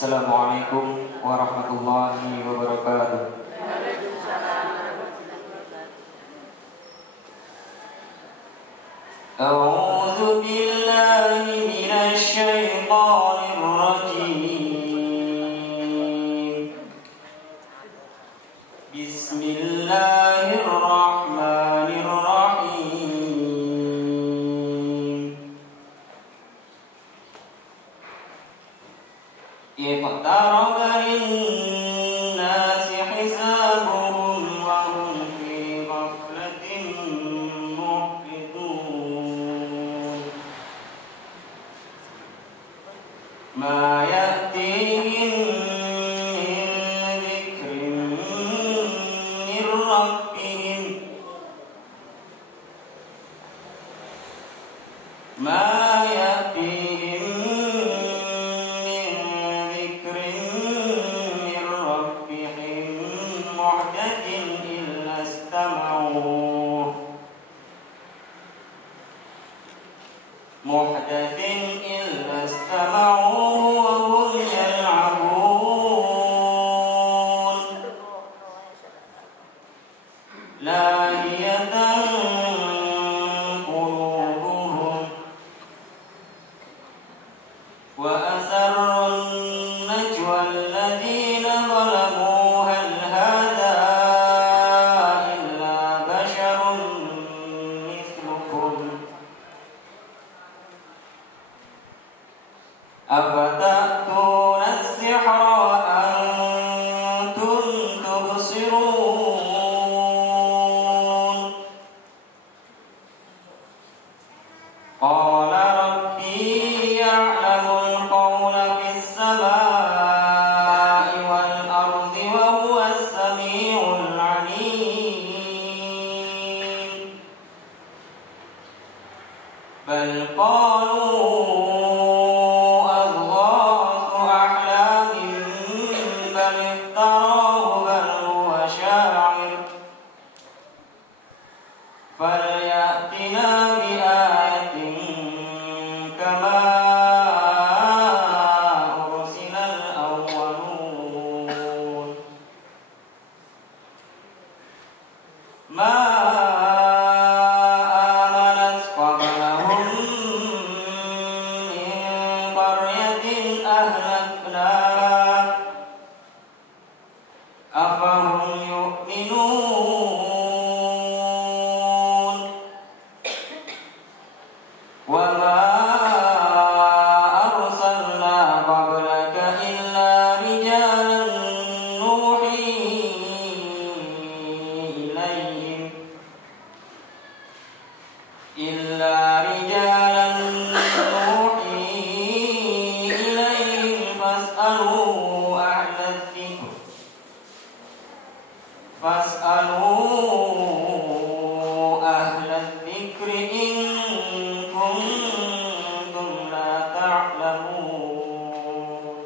Assalamualaikum warahmatullahi wabarakatuh. A'udzu billahi minasy syaithanir rajim. Bismillahirrahmanirrahim. Iqtaraba lin-nasi hisabuhum wa hum fi ghaflatin mu'ridun. Ma ya'tihim min dzikrin min rabbihim ma ya'tihim min dzikrin min rabbihim muhdatsin illa istama'uhu wa hum yal'abun lahiyatan qulubuhum wa asarrun najwa alladhina zalamu hal hadha illa basharun mithlukum afata'tuna as-sihra wa antum tubsirun qala rabbi ya'lamul qawla fis samaa'i wal ardi wa huwas samii'ul 'aliim bal qalu adghathu ahlamin bal iftarahu bal huwa sya'ir falyatina bi ayatin kama ursilal awwalun ma amanat qablahum min qaryatin ahlaknaha afahum yu'minun wa ma arsalna qablaka illa rijalan nuhi ilayhim fas'alu ahla dzikri in kuntum la ta'lamun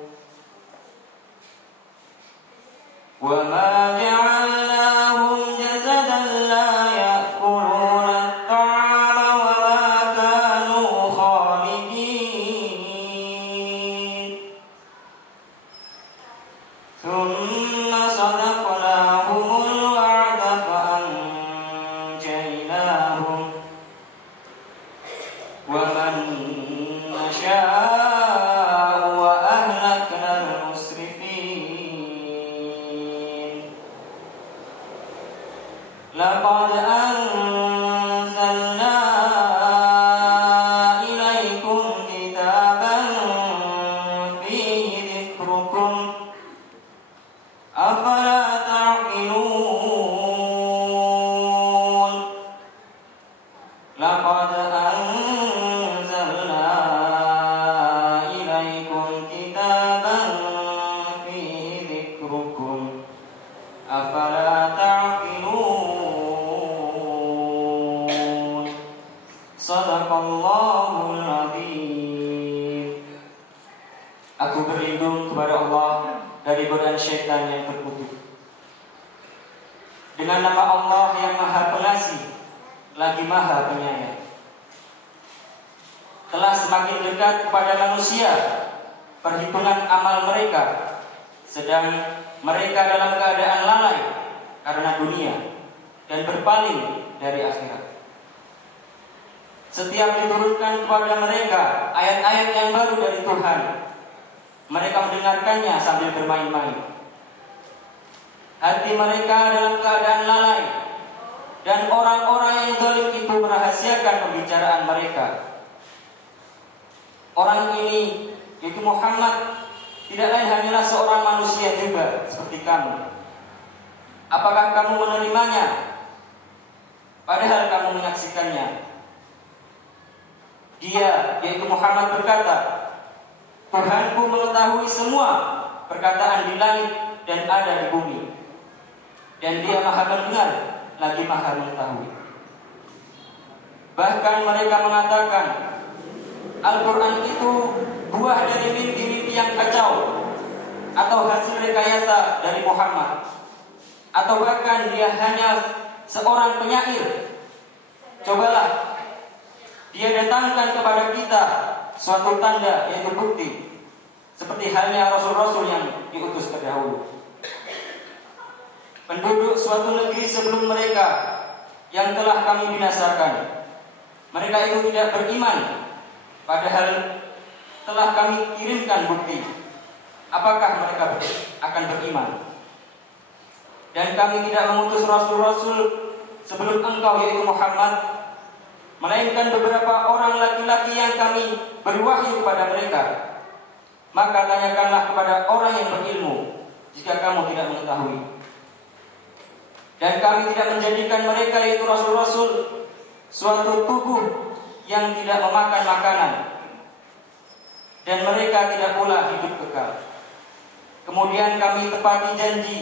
wa ma ja'alnahum jasadan la ya'kuluna at-ta'ama wa ma kanu khalidin thumma sadaqnahumul wa'da fa'anjaynahum wa man nasha'u wa ahlakna al-musrifin laqad anzalna ilaykum kitaban fihi dhikrukum afala ta'qilun laqad anzalna ilaykum kitaban fihi dhikrukum afala ta'qilun sadaqallahul azim. Aku berlindung kepada Allah dari godaan syaitan yang terkutuk. Dengan nama Allah yang Maha Pengasih lagi Maha Penyayang. Telah semakin dekat kepada manusia perhitungan amal mereka, sedang mereka dalam keadaan lalai karena dunia dan berpaling dari akhirat. Setiap diturunkan kepada mereka ayat-ayat yang baru dari Tuhan, mereka mendengarkannya sambil bermain-main. Hati mereka dalam keadaan lalai, dan orang-orang yang zalim itu merahasiakan pembicaraan mereka. Orang ini, yaitu Muhammad, tidak lain hanyalah seorang manusia juga seperti kamu. Apakah kamu menerimanya? Padahal kamu menyaksikannya. Dia, yaitu Muhammad, berkata, Tuhanku mengetahui semua perkataan di langit dan ada di bumi, dan Dia maha mendengar lagi maha mengetahui. Bahkan mereka mengatakan Al-Quran itu buah dari mimpi-mimpi yang kacau, atau hasil rekayasa dari Muhammad, atau bahkan dia hanya seorang penyair. Cobalah dia datangkan kepada kita suatu tanda, yaitu bukti, seperti halnya rasul-rasul yang diutus terdahulu. Penduduk suatu negeri sebelum mereka yang telah kami binasakan, mereka itu tidak beriman, padahal telah kami kirimkan bukti. Apakah mereka akan beriman? Dan kami tidak mengutus rasul-rasul sebelum engkau, yaitu Muhammad, melainkan beberapa orang laki-laki yang kami beri wahyu kepada mereka. Maka tanyakanlah kepada orang yang berilmu jika kamu tidak mengetahui. Dan kami tidak menjadikan mereka, yaitu rasul-rasul, suatu tubuh yang tidak memakan makanan, dan mereka tidak pula hidup kekal. Kemudian kami tepati janji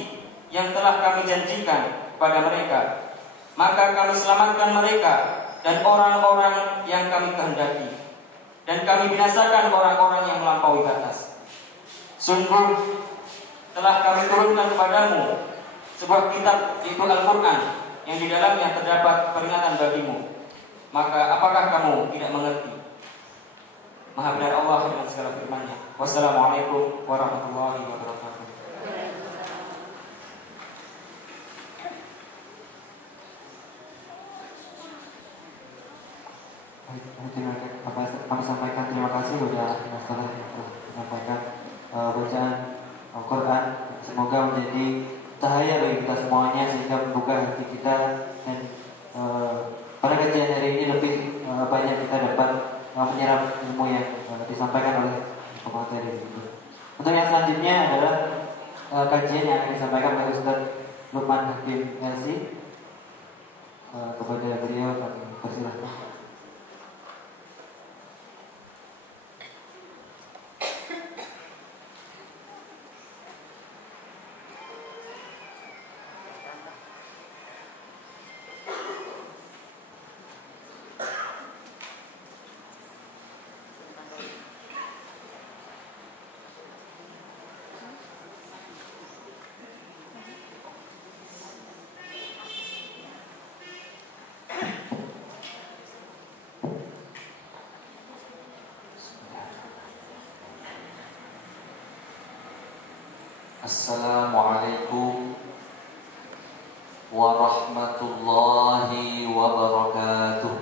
yang telah kami janjikan kepada mereka, maka kami selamatkan mereka dan orang-orang yang kami kehendaki, dan kami binasakan orang-orang yang melampaui batas. Sungguh telah kami turunkan kepadamu sebuah kitab, yaitu Al-Quran, yang di dalamnya terdapat peringatan bagimu. Maka apakah kamu tidak mengerti? Maha benar Allah dengan segala firman-Nya. Wassalamualaikum warahmatullahi wabarakatuh. Kami sampaikan terima kasih kepada Ustaz yang telah menyampaikan bacaan Al-Quran. Semoga menjadi cahaya bagi kita semuanya, sehingga membuka hati kita, dan pada kajian hari ini lebih banyak kita dapat menyerap ilmu yang disampaikan oleh pemateri. Untuk yang selanjutnya adalah kajian yang akan disampaikan oleh Ustaz Lukman Hakim Elsi. Kepada beliau kami persilahkan. Assalamualaikum warahmatullahi wabarakatuh.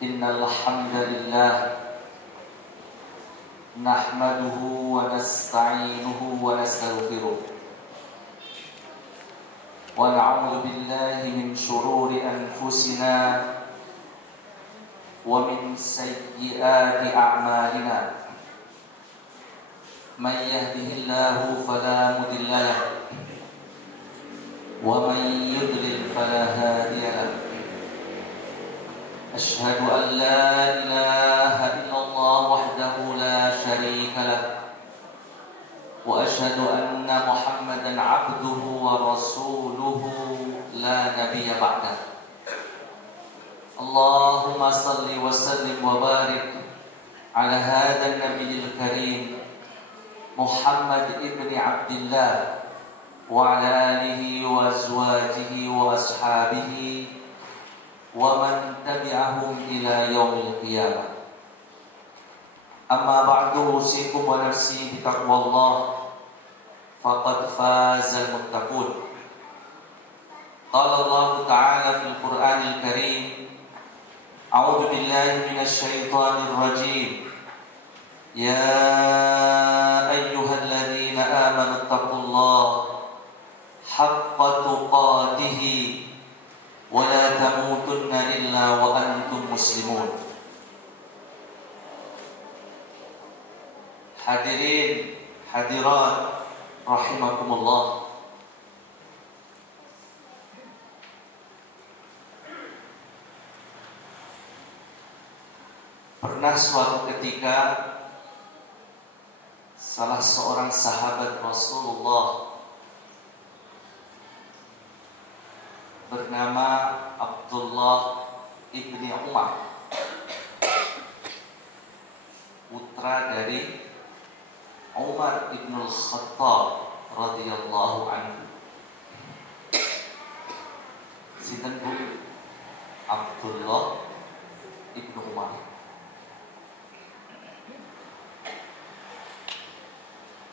Innal hamdalillah nahmaduhu wa nasta'inuhu wa nastaghfiruh wa na'udzu billahi min shururi anfusina wa min sayyiati a'malina. Man yahdihillahu fala mudilla lahu wa man yudlil fala hadiya lahu. Asyhadu an la ilaha illallah wahdahu la syarika lahu wa asyhadu anna Muhammadan 'abduhu wa rasuluhu la nabiyya ba'dahu. Allahumma salli wa sallim wa barik ala hadha an-nabiyil karim Muhammad ibn Abdullah wa ala alihi wa azwajihi wa ashabihi ومن تبعهم إلى يوم القيامة. أما بعد أوصيكم ونفسي بتقوى الله فقد فاز المتقون. قال الله تعالى في القرآن الكريم: أعوذ بالله من الشيطان الرجيم. يا أيها الذين آمنوا اتقوا الله حق تقاته ولا تموتن إلا وأنتم مسلمون. Hadirin hadirat rahimakumullah. Pernah suatu ketika salah seorang sahabat Rasulullah bernama Abdullah ibni Umar, putra dari Umar ibn al-Khattab radhiyallahu anhu. Sinten Bu? Abdullah ibn Umar.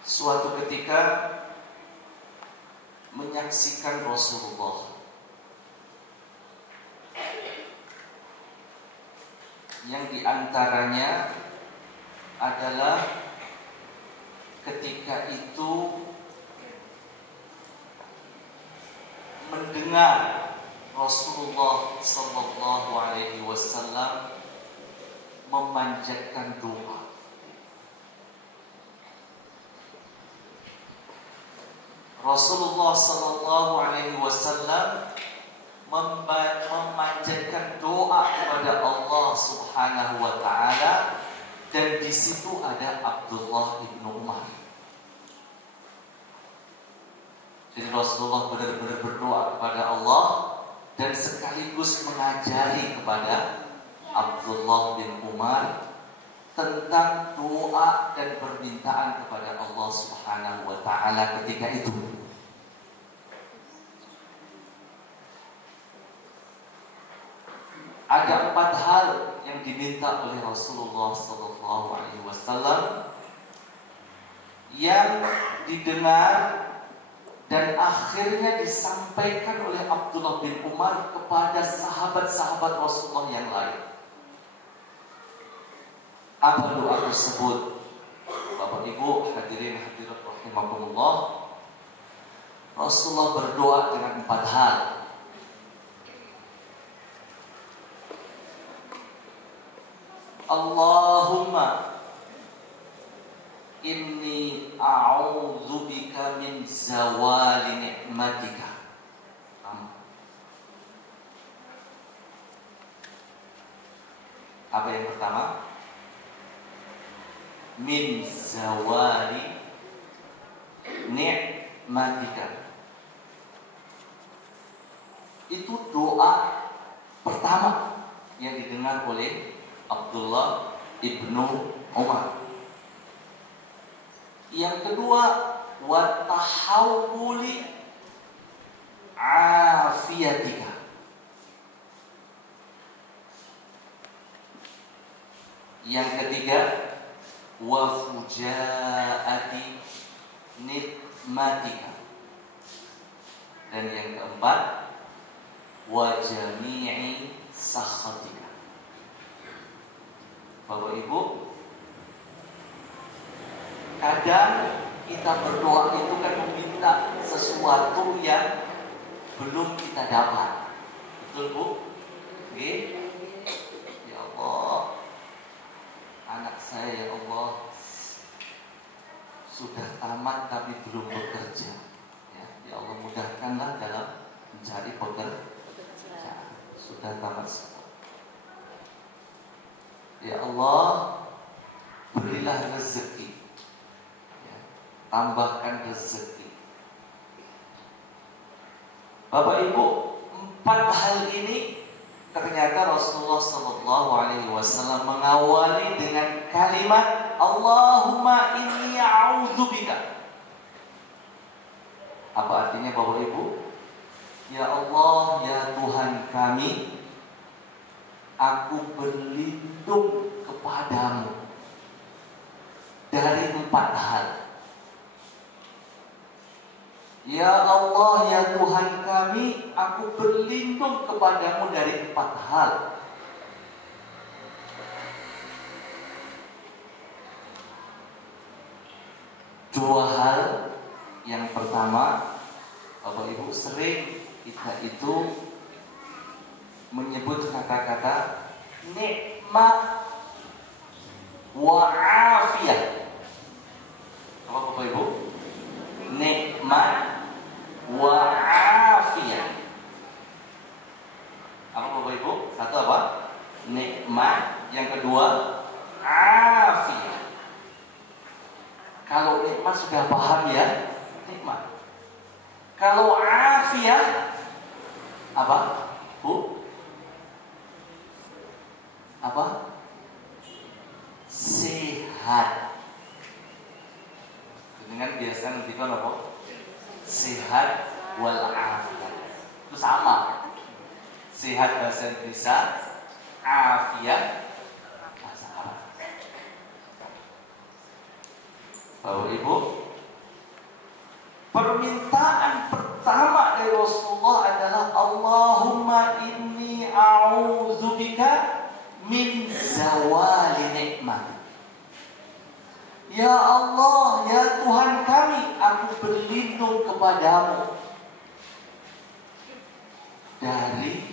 Suatu ketika menyaksikan Rasulullah yang diantaranya adalah ketika itu mendengar Rasulullah sallallahu alaihi wasallam memanjatkan doa. Rasulullah sallallahu alaihi wasallam memanjatkan doa kepada Allah Subhanahu wa taala, dan di situ ada Abdullah ibn Umar. Jadi Rasulullah benar-benar berdoa kepada Allah dan sekaligus mengajari kepada Abdullah bin Umar tentang doa dan permintaan kepada Allah Subhanahu wa taala ketika itu. Ada 4 hal yang diminta oleh Rasulullah sallallahu alaihi wasallam yang didengar dan akhirnya disampaikan oleh Abdullah bin Umar kepada sahabat-sahabat Rasulullah yang lain. Apa doa tersebut? Bapak Ibu hadirin hadirat rahimakumullah, Rasulullah berdoa dengan 4 hal. Allahumma inni a'udzubika min zawali ni'matika. Apa yang pertama? Min zawali ni'matika. Itu doa pertama yang didengar oleh Abdullah ibnu Umar. Yang kedua, wa tahawuli afiyatika. Yang ketiga, wa fujaati nikmatika. Dan yang keempat, wa jami'i sakhatika. Bapak Ibu, kadang kita berdoa itu kan meminta sesuatu yang belum kita dapat. Betul Bu? Oke? Ya Allah, anak saya ya Allah sudah tamat tapi belum bekerja. Ya Allah, mudahkanlah dalam mencari pekerjaan. Sudah tamat sekolah. Ya Allah, berilah rezeki, ya, tambahkan rezeki. Bapak Ibu, 4 hal ini ternyata Rasulullah SAW mengawali dengan kalimat Allahumma inni a'udzubika. Apa artinya Bapak Ibu? Ya Allah, ya Tuhan kami, aku berlindung kepadamu dari 4 hal. Ya Allah, ya Tuhan kami, aku berlindung kepadamu dari 4 hal. Dua hal. Yang pertama, Bapak Ibu, sering kita itu menyebut kata-kata nikmat wa afiyah. Apa Bapak Ibu? Nikmat wa afiyah. Apa Bapak Ibu? Satu apa? Nikmat. Yang kedua, afiyah. Kalau nikmat sudah paham ya, nikmat. Kalau afiyah apa? Bu? Apa? Sehat. Dengan biasa nanti kan apa? Sehat wal afiyah. Itu sama. Sehat bahasa Indonesia, afiyah bahasa Arab. Bapak Ibu, permintaan pertama dari Rasulullah adalah Allahumma inni a'udzubika min zawali nikmat. Ya Allah, ya Tuhan kami, aku berlindung kepadamu dari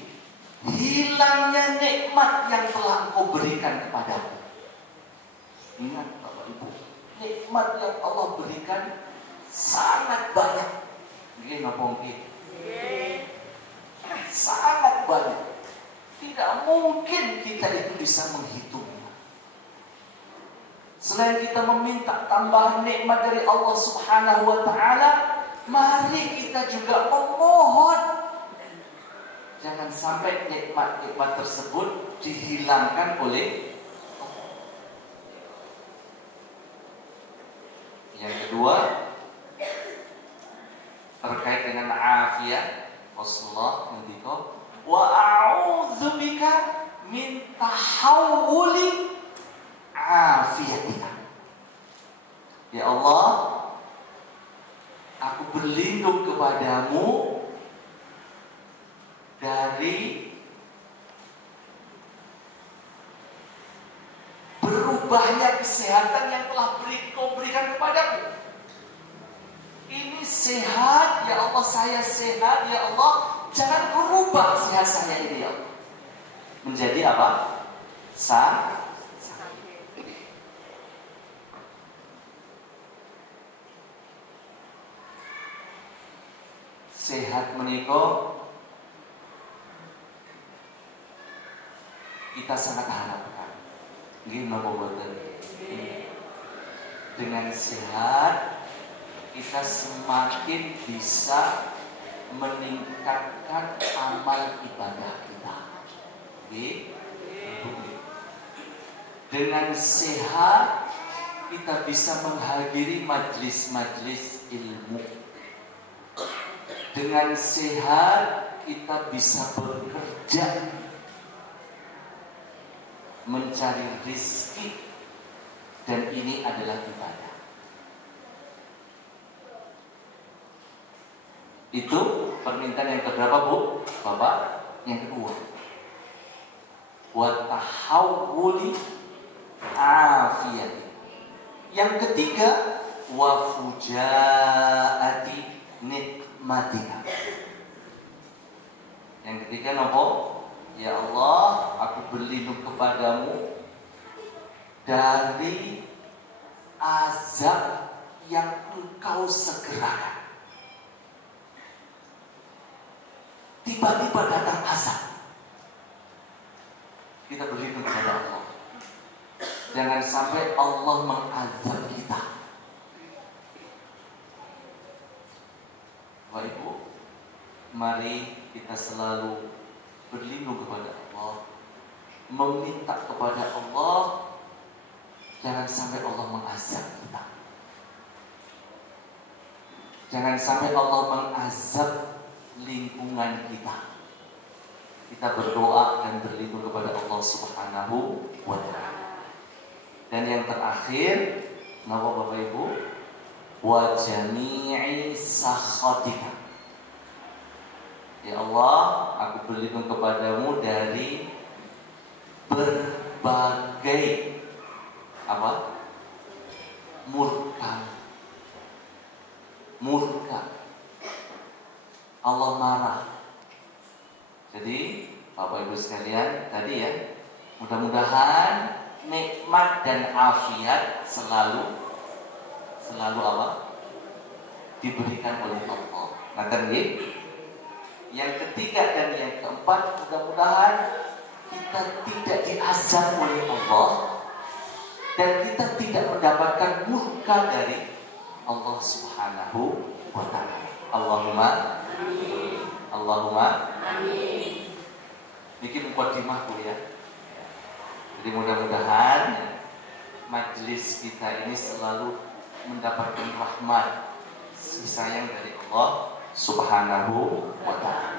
hilangnya nikmat yang telah Engkau berikan kepadamu. Ingat Bapak Ibu, nikmat yang Allah berikan sangat banyak. Mungkin apa mungkin? Sangat banyak. Tidak mungkin kita itu bisa menghitungnya. Selain kita meminta tambahan nikmat dari Allah Subhanahu wa ta'ala, mari kita juga memohon jangan sampai nikmat-nikmat tersebut dihilangkan oleh Allah. Yang kedua, terkait dengan afiyah, Rasulullah ngendika, wa a'udzubika min tahawuli afiyatika. Ya Allah, aku berlindung kepadamu dari berubahnya kesehatan yang telah Kau berikan kepadaku. Ini sehat, ya Allah, saya sehat, ya Allah, jangan Kau rubah sehat saya ini, ya Allah, menjadi apa? Sehat menika kita sangat harapkan. Nggih napa boten? Dengan sehat kita semakin bisa meningkatkan amal ibadah kita. Nggih. Dengan sehat kita bisa menghadiri majlis-majlis ilmu. Dengan sehat kita bisa bekerja, mencari rezeki, dan ini adalah ibadah. Itu permintaan yang keberapa, Bu? Bapak? Yang kedua, wa tahawuli afiyati. Yang ketiga, wa fujaati nikmatika. Yang ketiga nopo? Ya Allah, aku berlindung kepadamu dari azab yang Engkau segerakan. Tiba-tiba datang azab. Kita berlindung kepada Allah. Jangan sampai Allah mengazab kita. Bapak Ibu, mari kita selalu berlindung kepada Allah, meminta kepada Allah, jangan sampai Allah mengazab kita. Jangan sampai Allah mengazab lingkungan kita. kita berdoa dan berlindung kepada Allah Subhanahu wa taala. Dan yang terakhir, nama Bapak Ibu, wa jami'i sakhatika. Ya Allah, aku berlindung kepadamu dari berbagai murka. Allah marah. Jadi Bapak Ibu sekalian, tadi ya, mudah-mudahan nikmat dan afiat selalu diberikan oleh Allah. Ngaten nggih? Yang ketiga dan yang keempat, mudah-mudahan kita tidak diazab oleh Allah dan kita tidak mendapatkan murka dari Allah Subhanahu wa taala. Allahumma amin. Allahumma amin. Bikin mukadimah ya. Jadi mudah-mudahan majelis kita ini selalu mendapatkan rahmat, kasih sayang dari Allah Subhanahu wa taala.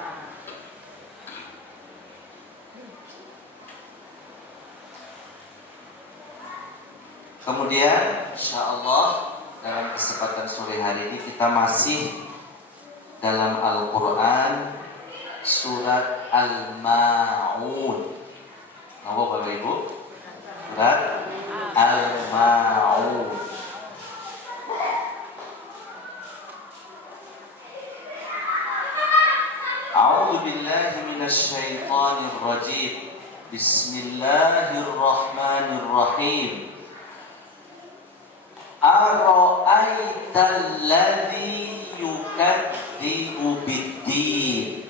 Kemudian insyaallah dalam kesempatan sore hari ini kita masih dalam Al-Qur'an surat Al-Ma'un. Apa Bapak Ibu? Surat Al-Ma'un. A'udzu billahi minasy syaithanir rajim. Bismillahirrahmanirrahim. Ara'aital ladzi yukadzibu biddin.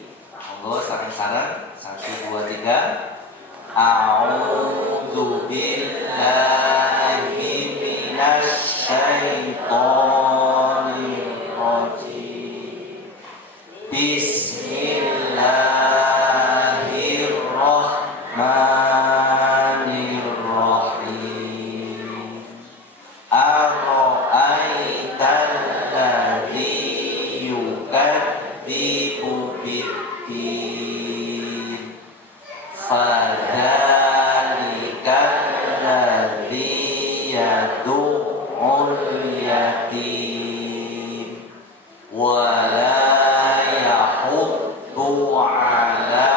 Monggo sareng-sareng 1 2 3. A'udzu billahi minasy syaithanir rajim. Bismillahirrahmanirrahim. Ara'aital ladzi yukadzibu biddin. Fadzalikal ladzi yad'ul yatim wa la yahuddu 'ala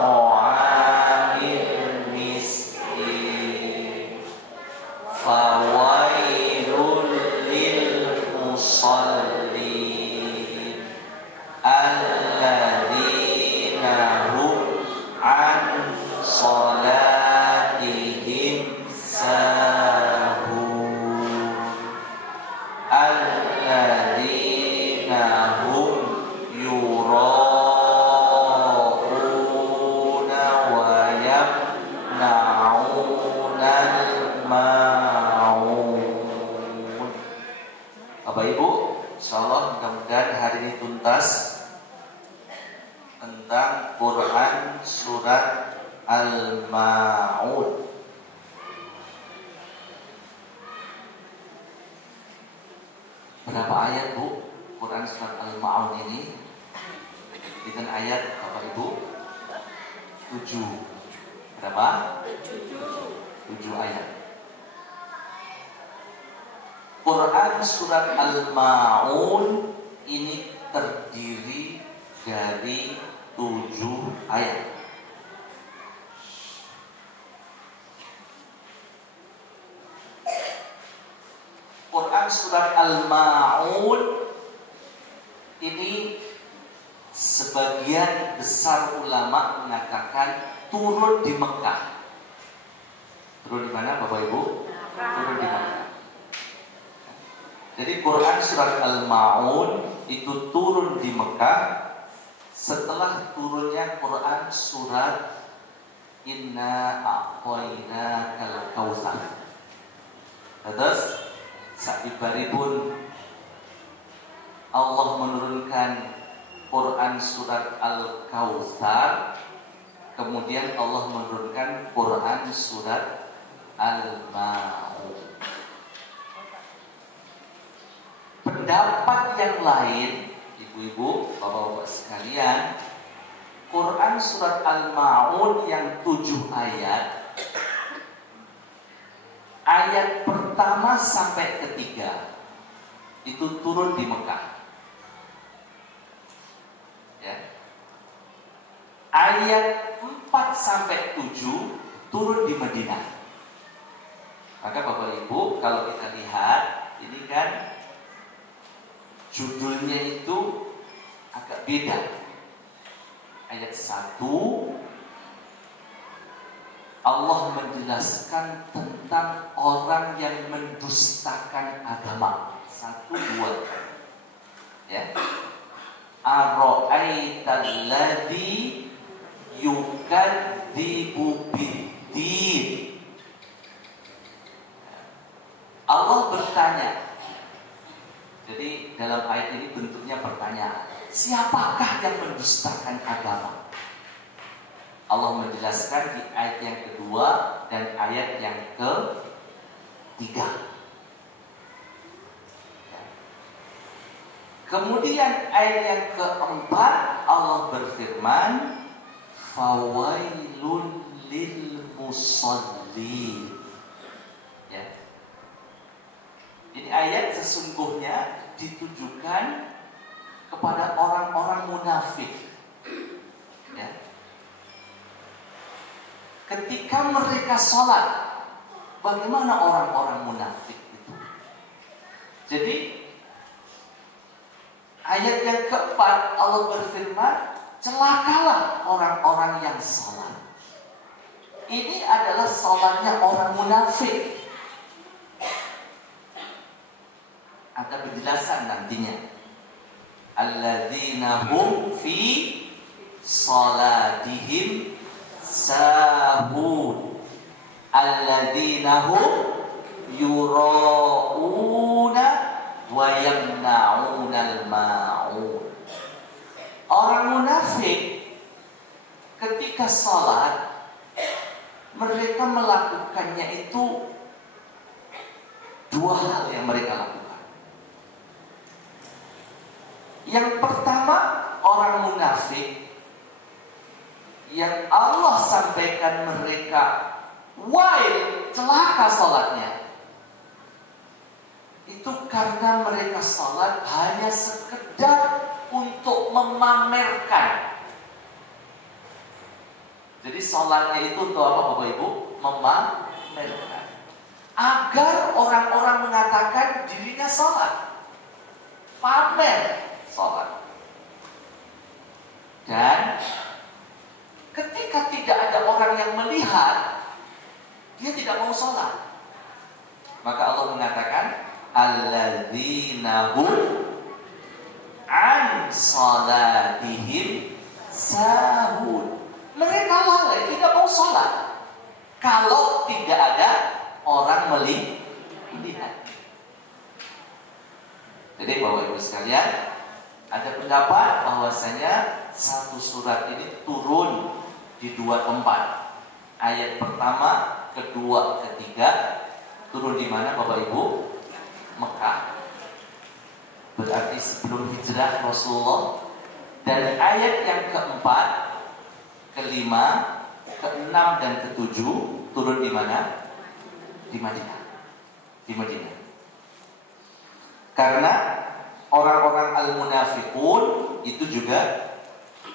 ta'amil miskin. Fawailul lil musallin alladzina hum an salatihim sahun alladzina hum yura'una wa yamna'unal ma'un. Bapak Ibu, insyaallah mudah-mudahan hari ini tuntas tentang Quran surat Al-Ma'un. Berapa ayat Bu? Quran surat Al-Ma'un ini dengan ayat Bapak Ibu 7. Berapa? 7 ayat. Quran surat Al-Ma'un ini terdiri dari 7 ayat. Quran surat Al-Ma'un ini sebagian besar ulama mengatakan turun di Mekah. Turun di mana Bapak Ibu? Turun di Mekah. Jadi Quran surat Al-Ma'un itu turun di Mekah setelah turunnya Quran surat Inna a'tainakal kautsar. Terus sakibaripun Allah menurunkan Quran surat Al-Kautsar, kemudian Allah menurunkan Quran surat Al-Ma'un. Pendapat yang lain, ibu-ibu, bapak-bapak sekalian, Quran surat Al-Ma'un yang 7 ayat. Ayat pertama sampai ketiga itu turun di Mekah. Ya. Ayat 4 sampai 7 turun di Madinah. Maka Bapak Ibu, kalau kita lihat ini kan judulnya itu agak beda. Ayat 1 Allah menjelaskan tentang orang yang mendustakan agama. 1, 2. Ya. Ara'aital ladzi yukadzibu biddin. Allah bertanya. Jadi dalam ayat ini bentuknya pertanyaan. Siapakah yang mendustakan agama? Allah menjelaskan di ayat yang kedua dan ayat yang ketiga. Kemudian ayat yang keempat Allah berfirman, fawailun lil musallin. Ya. Ini ayat sesungguhnya ditujukan kepada orang-orang munafik. Ya. Ketika mereka sholat, bagaimana orang-orang munafik itu? Jadi ayat yang keempat Allah berfirman, celakalah orang-orang yang sholat. Ini adalah sholatnya orang munafik. Ada penjelasan nantinya. Alladzina hum fi sholatihim sahun, alladzina hum yura'una wa yamna'unal ma'un. Orang munafik ketika salat mereka melakukannya itu dua hal yang mereka lakukan. Yang pertama, orang munafik yang Allah sampaikan mereka wail, celaka salatnya, itu karena mereka salat hanya sekedar untuk memamerkan. Jadi salatnya itu untuk apa Bapak Ibu? Memamerkan. Agar orang-orang mengatakan dirinya salat. Pamer salat. Dan ketika tidak ada orang yang melihat, dia tidak mau sholat. Maka Allah mengatakan, alladzina hum an sholatihim sahun. Mereka lalai, tidak mau sholat kalau tidak ada orang melihat. Jadi Bapak Ibu sekalian, ada pendapat bahwasanya satu surat ini turun di dua tempat. Ayat pertama, kedua, ketiga turun di mana Bapak Ibu? Mekah. Berarti sebelum hijrah Rasulullah. Dan ayat yang keempat, kelima, keenam dan ketujuh turun di mana? Di Madinah. Di Madinah. Karena orang-orang al-munafiqun itu juga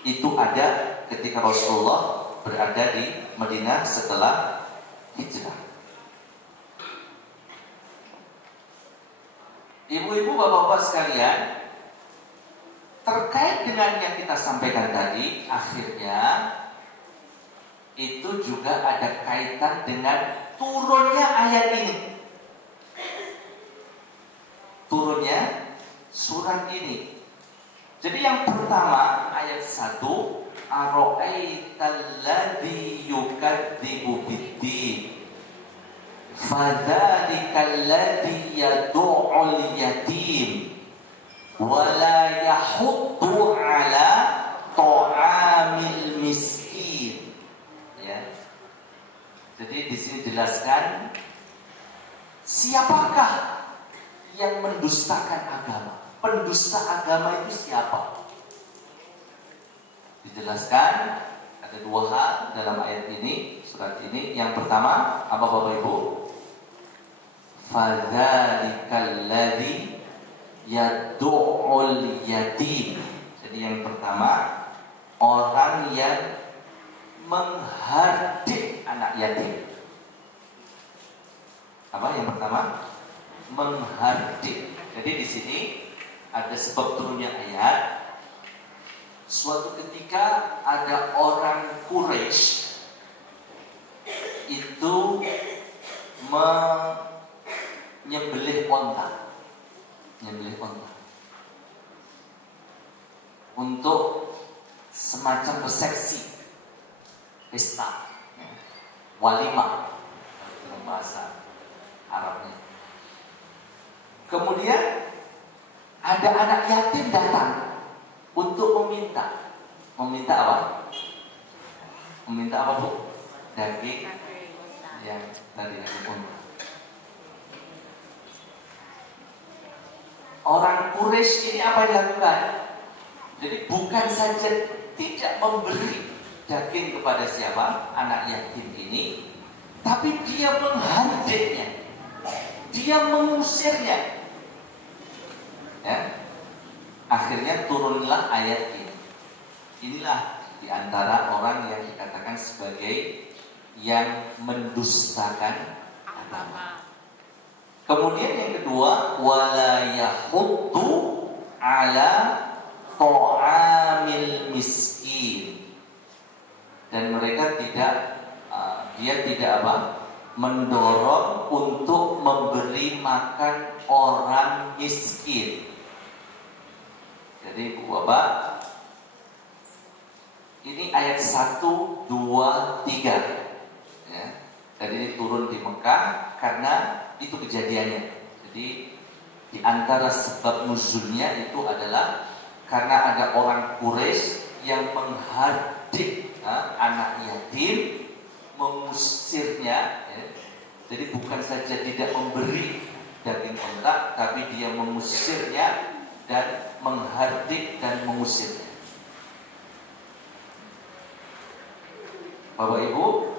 itu ada ketika Rasulullah berada di Madinah setelah hijrah. Ibu-ibu, bapak-bapak sekalian, terkait dengan yang kita sampaikan tadi, akhirnya itu juga ada kaitan dengan turunnya ayat ini. Turunnya surat ini. Jadi yang pertama ayat 1, ara'aital ladzi yukadzibu biddin fadzalikal ladzi yad'ul yatim wa la yahuddu ala ta'amil miskin. Ya. Jadi di sini jelaskan siapakah yang mendustakan agama. Pendusta agama itu siapa? Dijelaskan ada dua hal dalam ayat ini, surat ini. Yang pertama, apa Bapak Ibu? Fadzalikal ladzi yad'ul yatim. Jadi yang pertama, orang yang menghardik anak yatim. Apa yang pertama? Menghardik. Jadi di sini ada sebab turunnya ayat. Suatu ketika ada orang Quraisy itu menyembelih onta, untuk semacam resepsi, pesta, walimah dalam bahasa Arabnya. Kemudian ada anak yatim datang untuk meminta apa? Meminta apa, Bu? Daging yang tadi unta. Orang Quraisy ini apa yang dilakukan? Jadi bukan saja tidak memberi daging kepada siapa? Anak yatim ini, tapi dia menghardiknya, dia mengusirnya. Ya. Akhirnya turunlah ayat ini. Inilah diantara orang yang dikatakan sebagai yang mendustakan agama. Kemudian yang kedua, wala yahuddu ala ta'amil miskin. Dan mereka dia tidak mendorong untuk memberi makan orang miskin. Jadi Bapak, ini ayat 1, 2, 3 ya. Jadi ini turun di Mekah karena itu kejadiannya. Jadi di antara sebab nuzulnya itu adalah karena ada orang Quraisy yang menghardik anak yatim, mengusirnya ya. Jadi bukan saja tidak memberi daging onta, tapi dia mengusirnya dan menghardik dan mengusirnya. Bapak Ibu,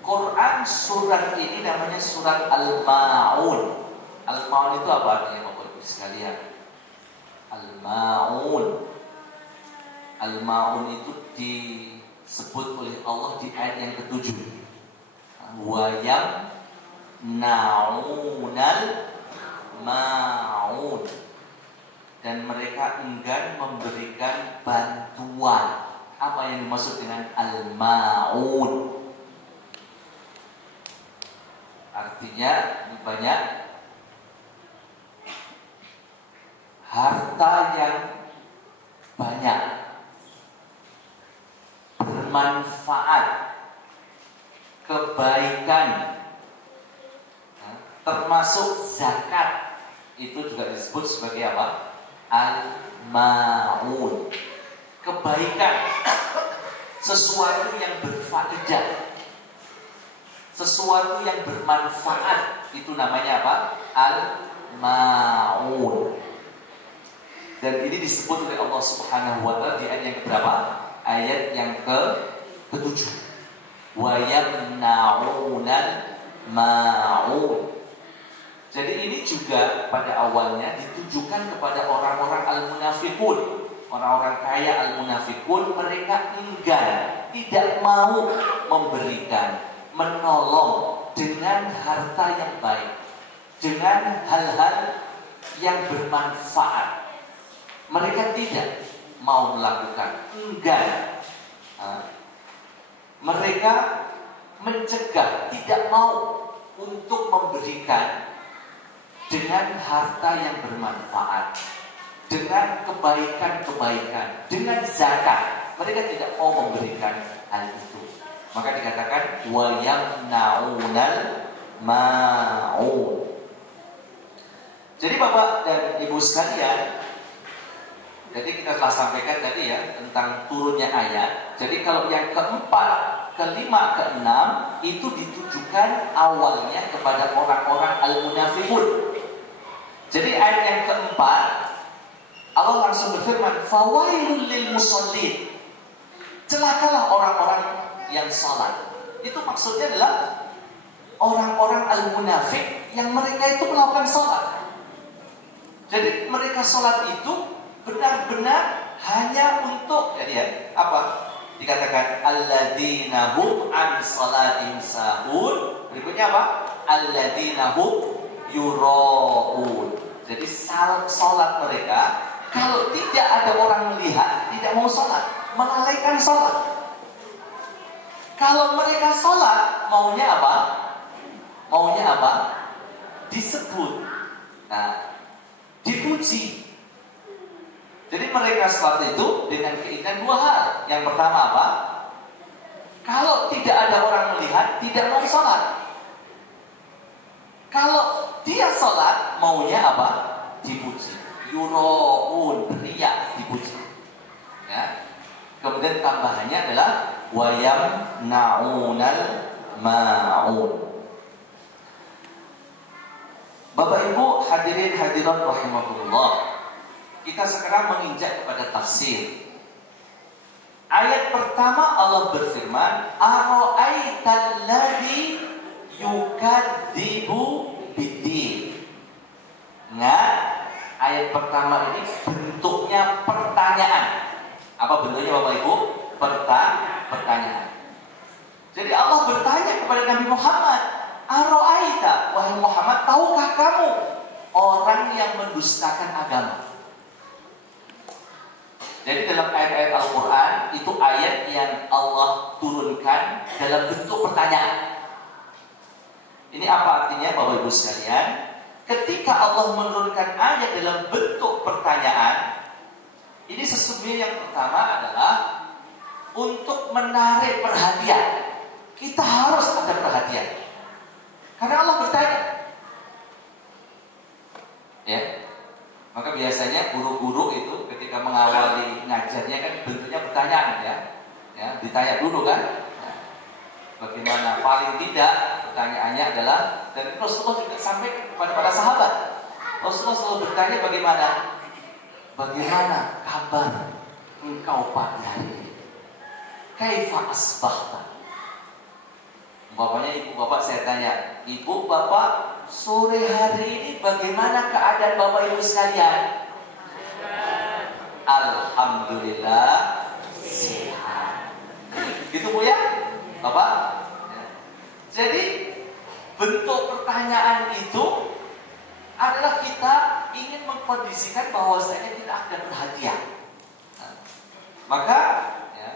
Quran surat ini namanya surat Al-Ma'un. Al-Ma'un itu apa artinya Bapak Ibu sekalian? Al-Ma'un. Al-Ma'un itu disebut oleh Allah di ayat yang ke-7. Wa yamna'unal ma'un. Dan mereka enggan memberikan bantuan. Apa yang dimaksud dengan al-ma'un? Artinya banyak harta yang banyak, bermanfaat, kebaikan, termasuk zakat, itu juga disebut sebagai apa? Al-ma'un. Kebaikan, sesuatu yang berfaedah, sesuatu yang bermanfaat, itu namanya apa? Al-ma'un. Dan ini disebut oleh Allah Subhanahu wa ta'ala di ayat yang berapa? Ayat yang ke-7. Wa yamna'unal ma'un. Jadi ini juga pada awalnya ditujukan kepada orang-orang al-munafiqun. Orang-orang kaya al-munafiqun, mereka enggan, tidak mau memberikan, menolong dengan harta yang baik, dengan hal-hal yang bermanfaat. Mereka tidak mau melakukan, enggan. Mereka mencegah, tidak mau untuk memberikan dengan harta yang bermanfaat, dengan kebaikan-kebaikan, dengan zakat. Mereka tidak mau memberikan hal itu. Maka dikatakan wa yamna'unal ma'un. Jadi Bapak dan Ibu sekalian, jadi kita telah sampaikan tadi ya tentang turunnya ayat. Jadi kalau yang keempat, kelima, keenam itu ditujukan awalnya kepada orang-orang al-munafiqun. Jadi ayat yang keempat Allah langsung berfirman, fawailul lil musallin. Celakalah orang-orang yang salat. Itu maksudnya adalah orang-orang al-munafik yang mereka itu melakukan salat. Jadi mereka salat itu benar-benar hanya untuk apa? Dikatakan alladzina hum an salatin sahun. Berikutnya apa? Alladzina hum yuraun. Jadi salat mereka kalau tidak ada orang melihat, tidak mau sholat, melalaikan sholat. Kalau mereka sholat, maunya apa? Maunya apa? Disebut. Nah, dipuji. Jadi mereka sholat itu dengan keinginan dua hal. Yang pertama apa? Kalau tidak ada orang melihat, tidak mau sholat. Kalau dia sholat, maunya apa? Dipuji. Yuroun, riya, dipuji. Ya. Kemudian tambahannya adalah wayam naunal maun. Bapak Ibu hadirin hadirat rahimahullah, kita sekarang menginjak kepada tafsir. Ayat pertama Allah berfirman, ara'aital ladzi yukadzibu biddin. Ingat, ayat pertama ini bentuknya pertanyaan. Apa bentuknya Bapak Ibu? Pertanyaan. Jadi Allah bertanya kepada Nabi Muhammad, ara'aita, wahai Muhammad, tahukah kamu orang yang mendustakan agama? Jadi dalam ayat-ayat Al-Quran itu ayat yang Allah turunkan dalam bentuk pertanyaan. Ini apa artinya Bapak Ibu sekalian? Ketika Allah menurunkan ayat dalam bentuk pertanyaan, ini sesungguhnya yang pertama adalah untuk menarik perhatian. Kita harus ada perhatian. Karena Allah bertanya. Ya. Maka biasanya guru-guru itu ketika mengawali ngajarnya kan bentuknya pertanyaan ya. Ya, ditanya dulu kan. Bagaimana? Paling tidak pertanyaannya adalah, dan Rasulullah juga sampaikan kepada para sahabat. Rasulullah selalu bertanya bagaimana kabar engkau pagi hari ini? Kaifa asbahta? Bapaknya ibu bapak saya tanya, ibu bapak sore hari ini bagaimana keadaan bapak ibu sekalian? Alhamdulillah sehat. Gitu Bu ya? Bapak? Jadi bentuk pertanyaan itu adalah kita ingin mengkondisikan bahwasanya kita ada perhatian. Maka ya,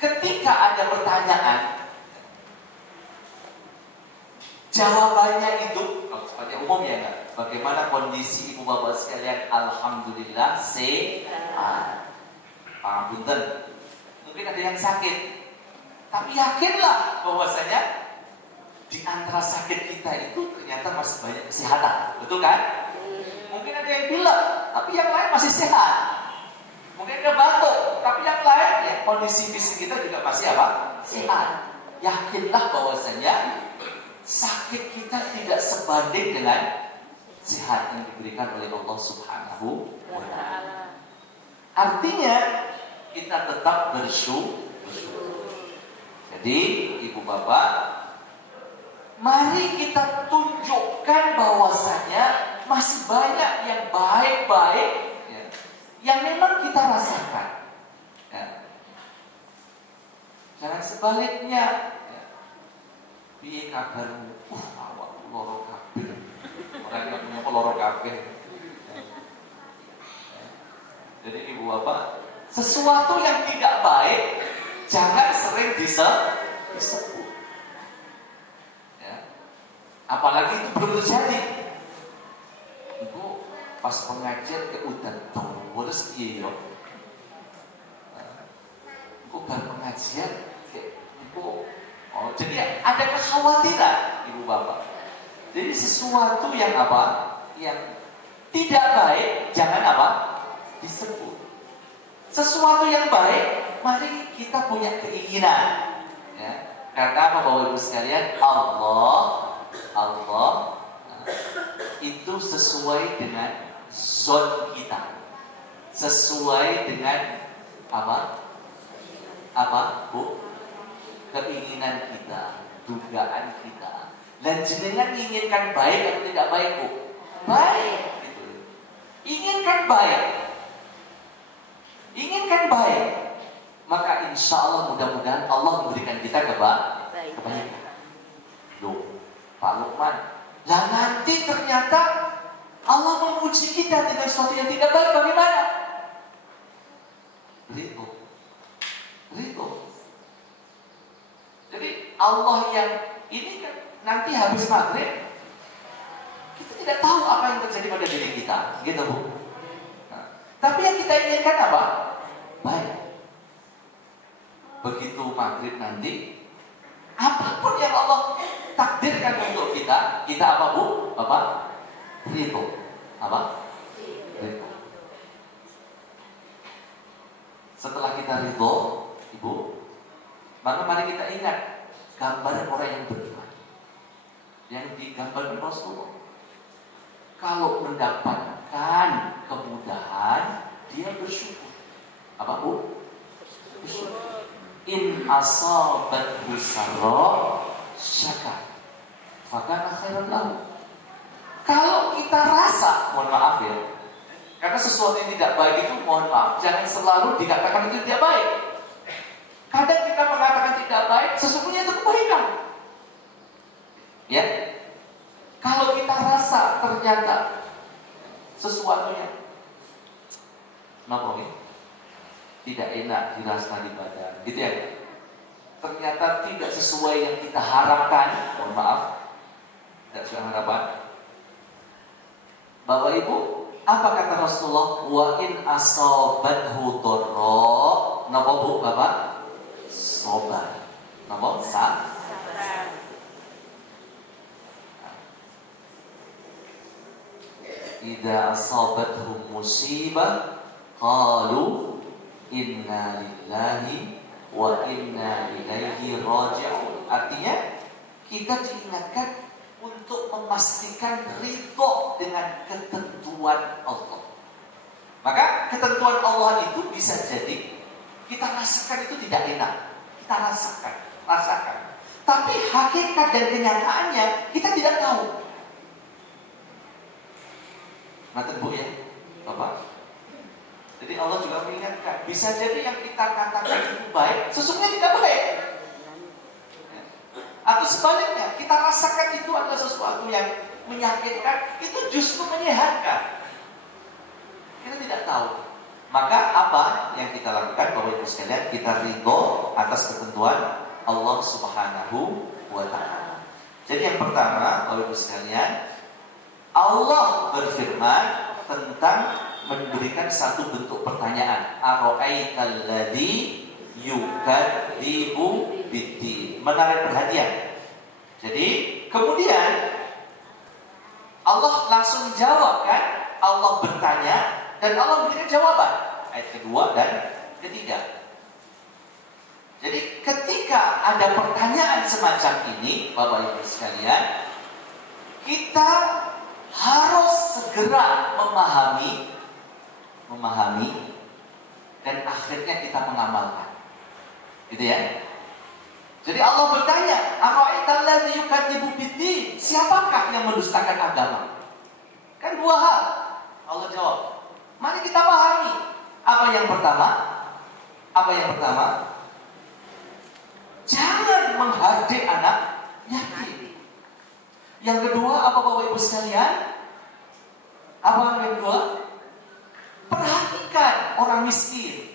ketika ada pertanyaan, jawabannya itu seperti umum ya enggak? Bagaimana kondisi ibu bapak sekalian? Alhamdulillah sehat. Punten. Mungkin ada yang sakit, tapi yakinlah bahwasanya di antara sakit kita itu ternyata masih banyak kesehatan, betul kan? Mungkin ada yang pilek, tapi yang lain masih sehat. Mungkin ada batuk, tapi yang lain ya kondisi fisik kita juga masih apa? Sehat. Yakinlah bahwasanya sakit kita tidak sebanding dengan sehat yang diberikan oleh Allah Subhanahu wa Ta'ala. Artinya kita tetap bersyukur. Jadi ibu bapak, mari kita tunjukkan bahwasanya masih banyak yang baik-baik ya, yang memang kita rasakan ya. Jangan sebaliknya ya. Piye kabarmu? Awak loro kabeh. Orang yang punya loro kabeh ya. Jadi ibu bapak, sesuatu yang tidak baik jangan sering disebut ya. Apalagi itu belum terjadi. Ibu pas pengajian ke udan dong, terus iya yo. Ibu bar pengajian ibu, jadi ada kekhawatiran ibu bapak. Jadi sesuatu yang apa, yang tidak baik jangan apa disebut. Sesuatu yang baik, mari kita punya keinginan ya. Karena apa Bapak Ibu sekalian? Allah itu sesuai dengan zon kita, sesuai dengan apa Bu? Keinginan kita, dugaan kita. Dan jenengan inginkan baik atau tidak baik Bu? Baik gitu. Inginkan baik. Inginkan baik. Maka insya Allah mudah-mudahan Allah memberikan kita kebaikan. Loh, Pak Lukman, lah nanti ternyata Allah menguji kita dengan sesuatu yang tidak baik, bagaimana? Ridho. Jadi Allah yang ini kan nanti habis maghrib kita tidak tahu apa yang terjadi pada diri kita, gitu Bu. Nah, tapi yang kita inginkan apa? Baik. Begitu maghrib nanti, apapun yang Allah takdirkan untuk kita apa Bu? Ridho. Ridho. Setelah kita ridho, Ibu, maka mari kita ingat gambaran orang yang beriman yang digambarkan Rasulullah. Kalau mendapatkan kemudahan, dia bersyukur. Apa Bu? Bersyukur. In asabathu sarra syakar fakana khairan lahu. Kalau kita rasa, mohon maaf ya, karena sesuatu yang tidak baik itu, mohon maaf, jangan selalu dikatakan itu tidak baik. Kadang kita mengatakan tidak baik, sesungguhnya itu kebaikan. Ya, kalau kita rasa ternyata sesuatunya tidak enak dirasa di badan, gitu ya. Ternyata tidak sesuai yang kita harapkan, mohon maaf, tidak sesuai harapan. Bapak Ibu, apa kata Rasulullah? Wa in asabathu dharra, napa Bu Bapak? Sabar. Napa? Sabar. Idza asabathu musibah qalu inna lillahi wa inna ilaihi raji'un. Artinya kita diingatkan untuk memastikan ridho dengan ketentuan Allah. Maka ketentuan Allah itu bisa jadi kita rasakan itu tidak enak, kita rasakan. Tapi hakikat dan kenyataannya kita tidak tahu. Nanti Bu ya, Bapak. Jadi Allah juga mengingatkan, bisa jadi yang kita katakan itu baik, sesungguhnya tidak baik. Atau sebaliknya, kita rasakan itu adalah sesuatu yang menyakitkan, itu justru menyehatkan. Kita tidak tahu. Maka apa yang kita lakukan, Bapak Ibu sekalian? Kita ridho atas ketentuan Allah Subhanahu wa Ta'ala. Jadi yang pertama, Bapak Ibu sekalian, Allah berfirman tentang memberikan satu bentuk pertanyaan. Ara'aital ladzi yukadzibu biddin. Menarik perhatian. Jadi kemudian Allah langsung jawab kan? Allah bertanya dan Allah memberikan jawaban. Ayat kedua dan ketiga. Jadi ketika ada pertanyaan semacam ini, Bapak Ibu sekalian, kita harus segera memahami dan akhirnya kita mengamalkan. Gitu ya. Jadi Allah bertanya, "Ara'aital ladzi yukadzibu biddin?" Siapakah yang mendustakan agama? Kan dua hal. Allah jawab. Mari kita pahami. Apa yang pertama? Jangan menghardik anak yatim. Yang kedua, apa Bapak Ibu sekalian? Apa yang kedua? Perhatikan orang miskin.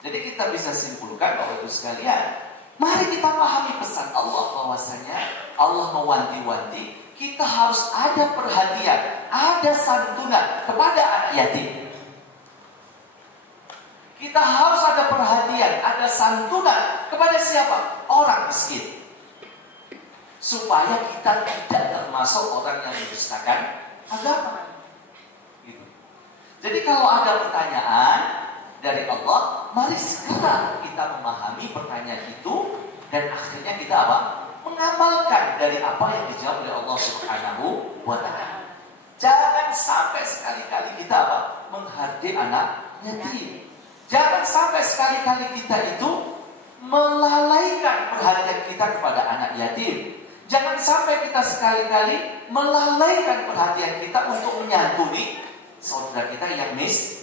Jadi kita bisa simpulkan Bapak Ibu sekalian, mari kita pahami pesan Allah bahwasanya Allah mewanti-wanti kita harus ada perhatian, ada santunan kepada anak yatim. Kita harus ada perhatian, ada santunan kepada siapa? Orang miskin. Supaya kita tidak termasuk orang yang mendustakan agama. Gitu. Jadi kalau ada pertanyaan dari Allah, mari segera kita memahami pertanyaan itu dan akhirnya kita apa? Mengamalkan dari apa yang dijawab oleh Allah Subhanahu wa Ta'ala. Jangan sampai sekali-kali kita apa? Menghargai anak yatim. Jangan sampai sekali-kali kita itu melalaikan perhatian kita kepada anak yatim. Jangan sampai kita sekali-kali melalaikan perhatian kita untuk menyantuni saudara kita yang miskin.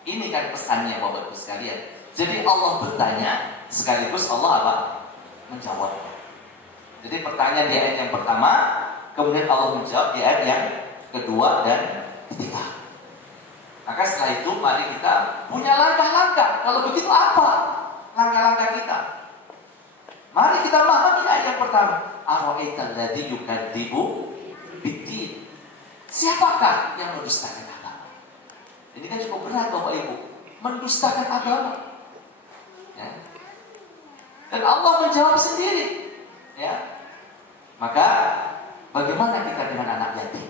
Ini kan pesannya Bapak Ibu sekalian. Jadi Allah bertanya, sekaligus Allah apa? Menjawab. Jadi pertanyaan di ayat yang pertama, kemudian Allah menjawab di ayat yang kedua dan ketiga. Maka setelah itu mari kita punya langkah-langkah. Kalau begitu apa langkah-langkah kita? Mari kita pahami ayat yang pertama. Ara'aital ladzi yukadzibu biddin. Siapakah yang mendustakan agama? Ini kan cukup berat Bapak Ibu, mendustakan agama. Ya. Dan Allah menjawab sendiri. Ya. Maka bagaimana kita dengan anak yatim?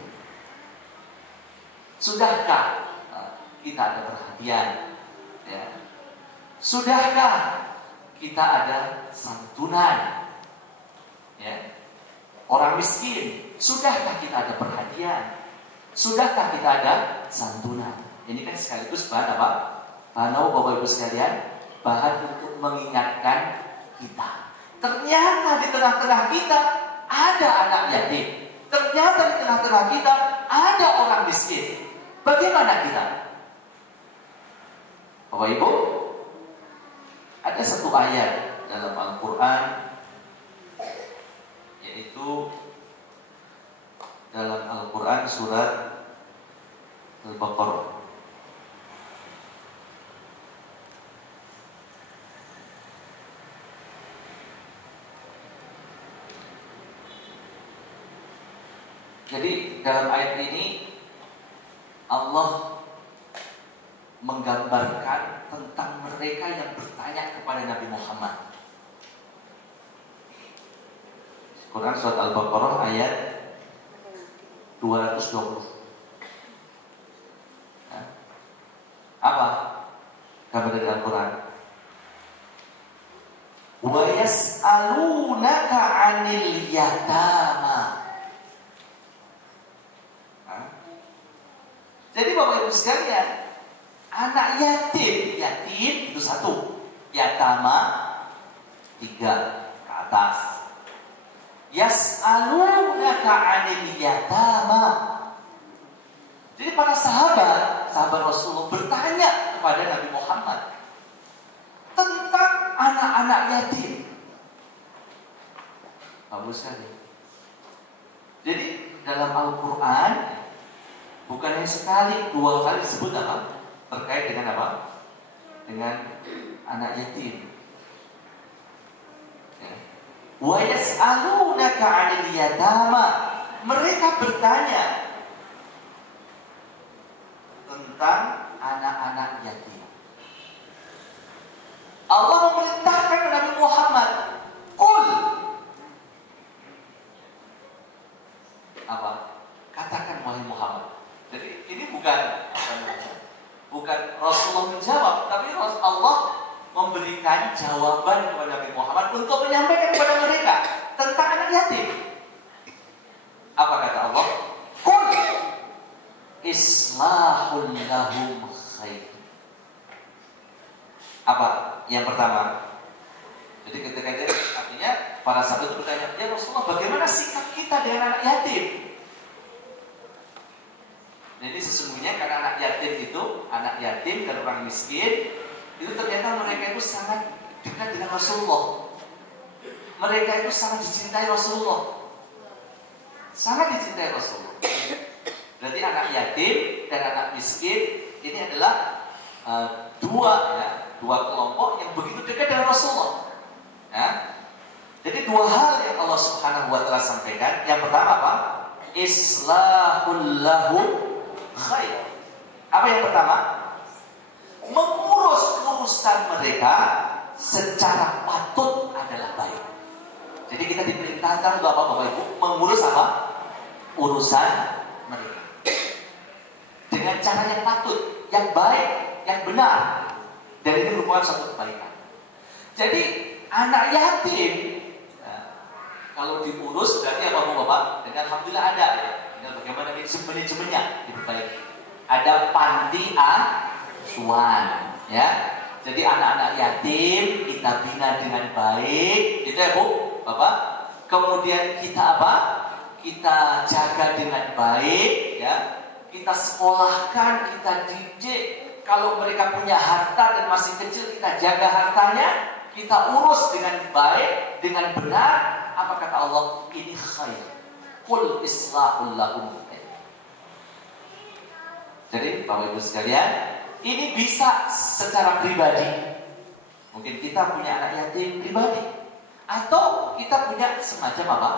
Sudahkah kita ada perhatian? Ya. Sudahkah kita ada santunan? Ya. Orang miskin, sudahkah kita ada perhatian? Sudahkah kita ada santunan? Ini kan sekaligus bahan apa? Bahan apa Bapak Ibu sekalian? Bahan untuk mengingatkan kita. Ternyata di tengah-tengah kita ada anak yatim. Ternyata di tengah-tengah kita ada orang miskin. Bagaimana kita? Bapak Ibu, ada satu ayat dalam Al-Quran, yaitu dalam Al-Quran surat Al-Baqarah. Jadi dalam ayat ini Allah menggambarkan tentang mereka yang bertanya kepada Nabi Muhammad. Quran surat Al-Baqarah ayat 220. Apa gambar dari Al-Quran? Wa yas'alunaka 'anil yatama. Jadi Bapak Ibu sekalian, anak yatim itu satu, yatama tiga ke atas. Yas'alunaka 'anil yatama. Jadi para sahabat Rasulullah bertanya kepada Nabi Muhammad tentang anak-anak yatim. Bagus sekali. Jadi dalam Al-Quran bukan hanya sekali, dua kali disebut apa? Terkait dengan apa? Dengan anak yatim. Wa yas'alunaka 'anil yatama. Mereka bertanya tentang anak-anak yatim. Allah memerintahkan Nabi Muhammad, "Qul." Apa? Katakan wahai Muhammad. Jadi ini bukan Rasulullah menjawab, tapi Allah memberikan jawaban kepada Nabi Muhammad untuk menyampaikan kepada mereka tentang anak yatim. Apa kata Allah? Qul islahul lahum khair. Apa? Yang pertama. Jadi ketika itu artinya para sahabat itu bertanya, "Ya Rasulullah, bagaimana sikap kita dengan anak yatim?" Jadi sesungguhnya karena anak yatim dan orang miskin itu ternyata mereka itu sangat dekat dengan Rasulullah. Mereka itu sangat dicintai Rasulullah. Sangat dicintai Rasulullah. Berarti anak yatim dan anak miskin ini adalah dua kelompok yang begitu dekat dengan Rasulullah. Ya. Jadi dua hal yang Allah Subhanahu wa taala sampaikan. Yang pertama apa? Islahul lahum khair. Apa yang pertama? Mengurus urusan mereka secara patut adalah baik. Jadi kita diperintahkan untuk apa Bapak Ibu? Mengurus apa? Urusan mereka dengan cara yang patut, yang baik, yang benar. Dan ini merupakan suatu kebaikan. Jadi anak yatim kalau diurus berarti apa Bapak? Dengan alhamdulillah ada ya. Tinggal bagaimana manajemennya diperbaiki. Ada panti asuhan, ya. Jadi anak-anak yatim kita bina dengan baik, gitu ya Bu, Bapak. Kemudian kita apa? Kita jaga dengan baik, ya. Kita sekolahkan, kita didik. Kalau mereka punya harta dan masih kecil, kita jaga hartanya, kita urus dengan baik, dengan benar. Apa kata Allah? Ini khair. Qul islahul lakum. Jadi Bapak Ibu sekalian, ini bisa secara pribadi. Mungkin kita punya anak yatim pribadi, atau kita punya semacam apa?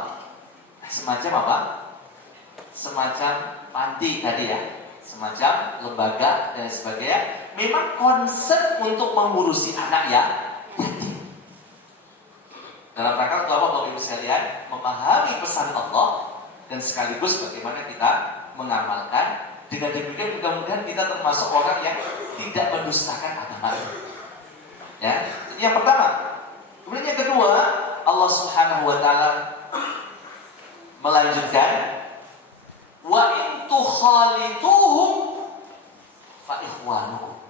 Semacam panti tadi ya, semacam lembaga dan sebagainya. Memang concern untuk mengurusi anak ya yatim. Dalam rangka untuk apa Bapak Ibu sekalian? Memahami pesan Allah dan sekaligus bagaimana kita mengamalkan. Dengan demikian mudah-mudahan kita termasuk orang yang tidak mendustakan agama. Ya, itu yang pertama. Kemudian yang kedua, Allah Subhanahu wa taala melanjutkan, wa in tukhalituhum fa ikhwanukum.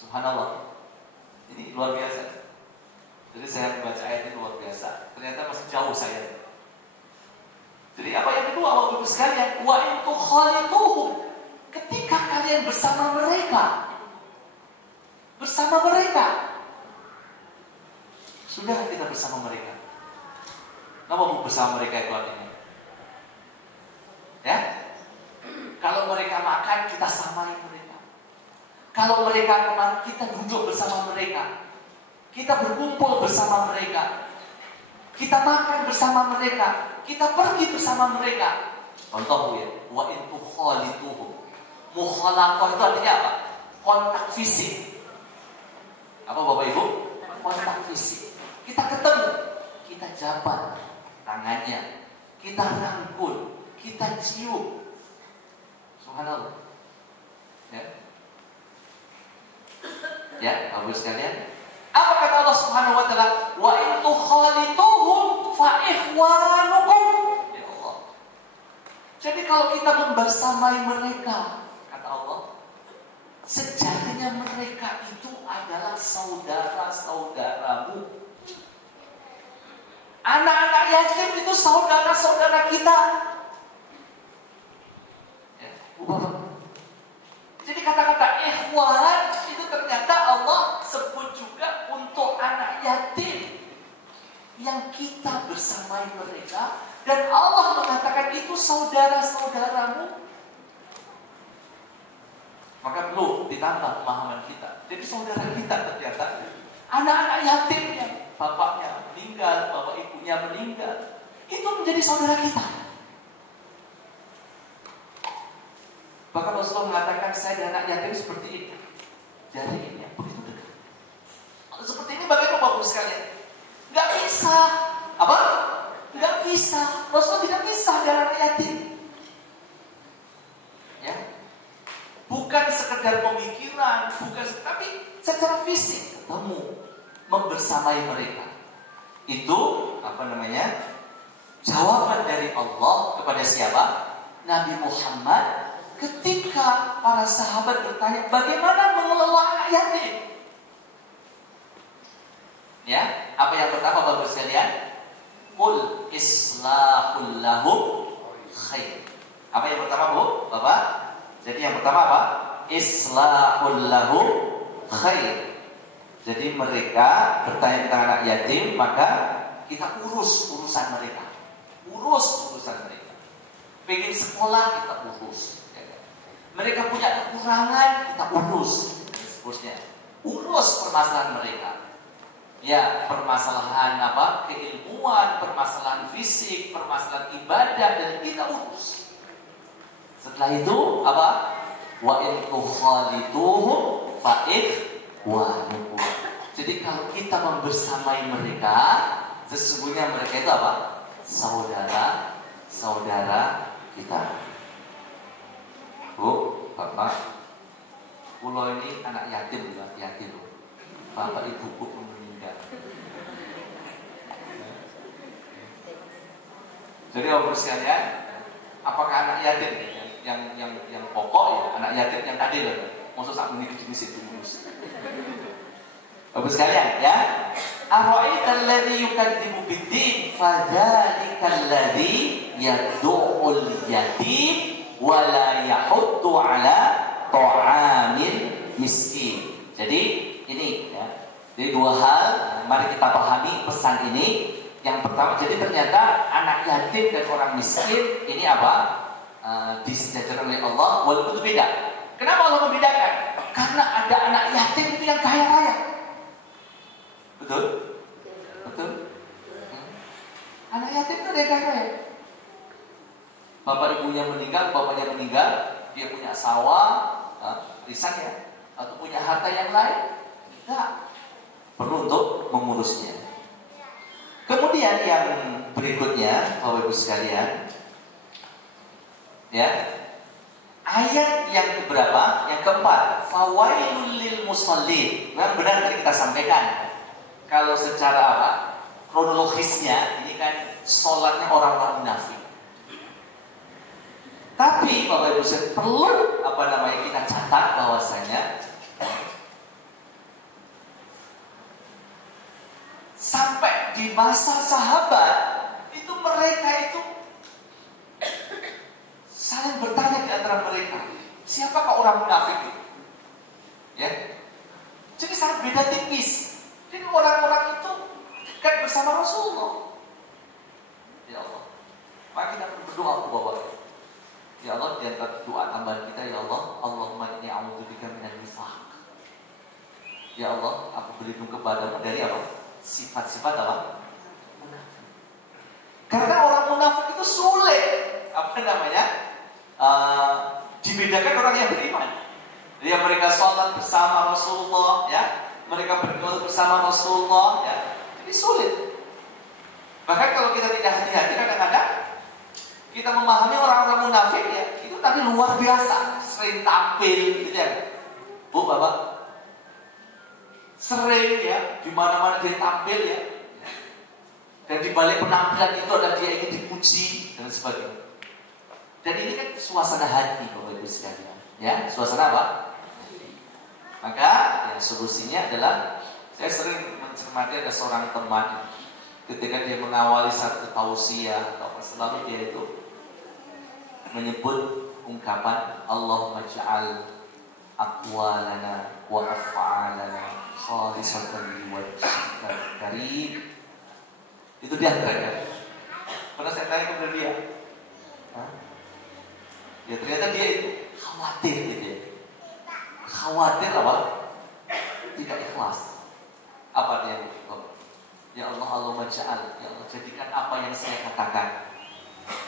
Subhanallah. Ini luar biasa. Jadi saya membaca ayat ini luar biasa. Ternyata masih jauh saya. Jadi apa yang kedua Bapak Ibu sekalian? Wa in tukhalituhum, ketika kalian bersama mereka. Sudah kita bersama mereka. Kenapa Bu bersama mereka itu artinya? Ya? Kalau mereka makan, kita samai mereka. Kalau mereka kemana, kita duduk bersama mereka. Kita berkumpul bersama mereka. Kita makan bersama mereka, kita pergi bersama mereka. Contoh ya, wa in tukhalituhum. Mukhalaqah itu artinya apa? Kontak fisik. Apa Bapak Ibu? Kontak fisik. Kita ketemu, kita jabat tangannya, kita rangkul, kita cium. Subhanallah. Ya, Bapak Ibu sekalian. Apa kata Allah Subhanahu wa taala? Wa in tukhalituhum fa ikhwanukum. Ya Allah. Jadi kalau kita membersamai mereka, kata Allah, sejatinya mereka itu adalah saudara-saudaramu. Anak-anak yatim itu saudara-saudara kita. Ya, jadi kata-kata ikhwan itu ternyata Allah sebut juga untuk anak yatim yang kita bersamai mereka, dan Allah mengatakan itu saudara-saudaramu. Maka perlu ditambah pemahaman kita. Jadi saudara kita ternyata anak-anak yatim yang bapaknya meninggal, bapak ibunya meninggal, itu menjadi saudara kita. Bahkan Rasulullah mengatakan, saya dan anak yatim seperti ini. Jari ini yang begitu dekat. Seperti ini bagaimana Bapak Ibu sekalian? Gak bisa. Apa? Gak bisa. Rasulullah tidak bisa dengan anak yatim. Ya. Bukan sekedar pemikiran, tapi secara fisik ketemu, membersamai mereka. Itu jawaban dari Allah kepada siapa? Nabi Muhammad. Ketika para sahabat bertanya, bagaimana mengelola anak yatim? Ya, apa yang pertama Bapak sekalian? Qul islahul lahum khair. Apa yang pertama Bu? Bapak? Jadi yang pertama apa? Islahul lahum khair. Jadi mereka bertanya tentang anak yatim, maka kita urus urusan mereka. Pengen sekolah, kita urus. Mereka punya kekurangan, kita urus, dan seterusnya. Urus permasalahan mereka. Ya, permasalahan keilmuan, permasalahan fisik, permasalahan ibadah, dan kita urus. Setelah itu wa in tukhalituhum fa ikhwanukum. Jadi kalau kita membersamai mereka, sesungguhnya mereka itu saudara kita. Bu, Bapak, pulau ini anak yatim. Bapak ibuku meninggal. Jadi Bapak sekalian, apakah anak yatim yang pokok ya, anak yatim yang adil. Maksud aku ini gini sih terus. Bagus sekalian ya. Ara'aital ladzi yukadzibu bid-din fadzalikal ladzi yad'ul yatim wa la yahuddu 'ala ta'amil miskin. Jadi ini ya. Jadi dua hal, mari kita pahami pesan ini. Yang pertama, jadi ternyata anak yatim dan orang miskin ini apa? Disejajarkan oleh Allah, walaupun itu beda. Kenapa Allah membedakan? Karena ada anak yatim itu yang kaya raya. Betul? Betul? Anak yatim itu dia kaya. Bapak ibunya meninggal, bapaknya meninggal, dia punya sawah, risan ya, atau punya harta yang lain, kita perlu untuk mengurusnya. Kemudian yang berikutnya, Bapak Ibu sekalian, ya, ayat yang keberapa? Yang keempat, fawailul lil musallin. Memang benar tadi kita sampaikan. Kalau secara apa? Kronologisnya ini kan sholatnya orang-orang munafik. Tapi Bapak Ibu perlu kita catat bahwasanya sampai di masa sahabat itu mereka itu saling bertanya di antara mereka, siapakah orang munafik itu? Ya. Jadi sangat beda tipis. Jadi orang-orang itu dekat bersama Rasulullah. Ya Allah. Mari kita berdoa Bapak. Ya Allah, di antara doa tambahan kita, ya Allah, Allahumma inni a'udzubika minal nifaq. Ya Allah, aku berlindung kepadamu dari apa? Sifat-sifat apa? Munafik. Karena orang munafik itu sulit dibedakan orang yang beriman. Jadi mereka sholat bersama Rasulullah, ya, mereka berdoa bersama Rasulullah, ya, jadi sulit. Bahkan kalau kita tidak hati-hati, kadang-kadang kita memahami orang-orang munafik, ya, itu tapi luar biasa, sering tampil, gitu ya, Bu, Bapak, sering ya, di mana-mana dia tampil ya, dan di balik penampilan itu ada dia ingin dipuji dan sebagainya. Dan ini kan suasana hati, Bapak Ibu sekalian, ya, suasana apa? Maka ya, solusinya adalah saya sering mencermati ada seorang teman ketika dia mengawali satu tausiah atau selalu dia itu menyebut ungkapan Allahumma ja'al aqwalana wa af'alana khalisatan liwajhikal karim. Itu dia ternyata. Pernah saya tanya kepada dia, ya ternyata dia itu khawatir gitu ya. Khawatir apa? Tidak ikhlas. Apa dia? Ya Allah, Allahumma ja'al, ya Allah, jadikan apa yang saya katakan,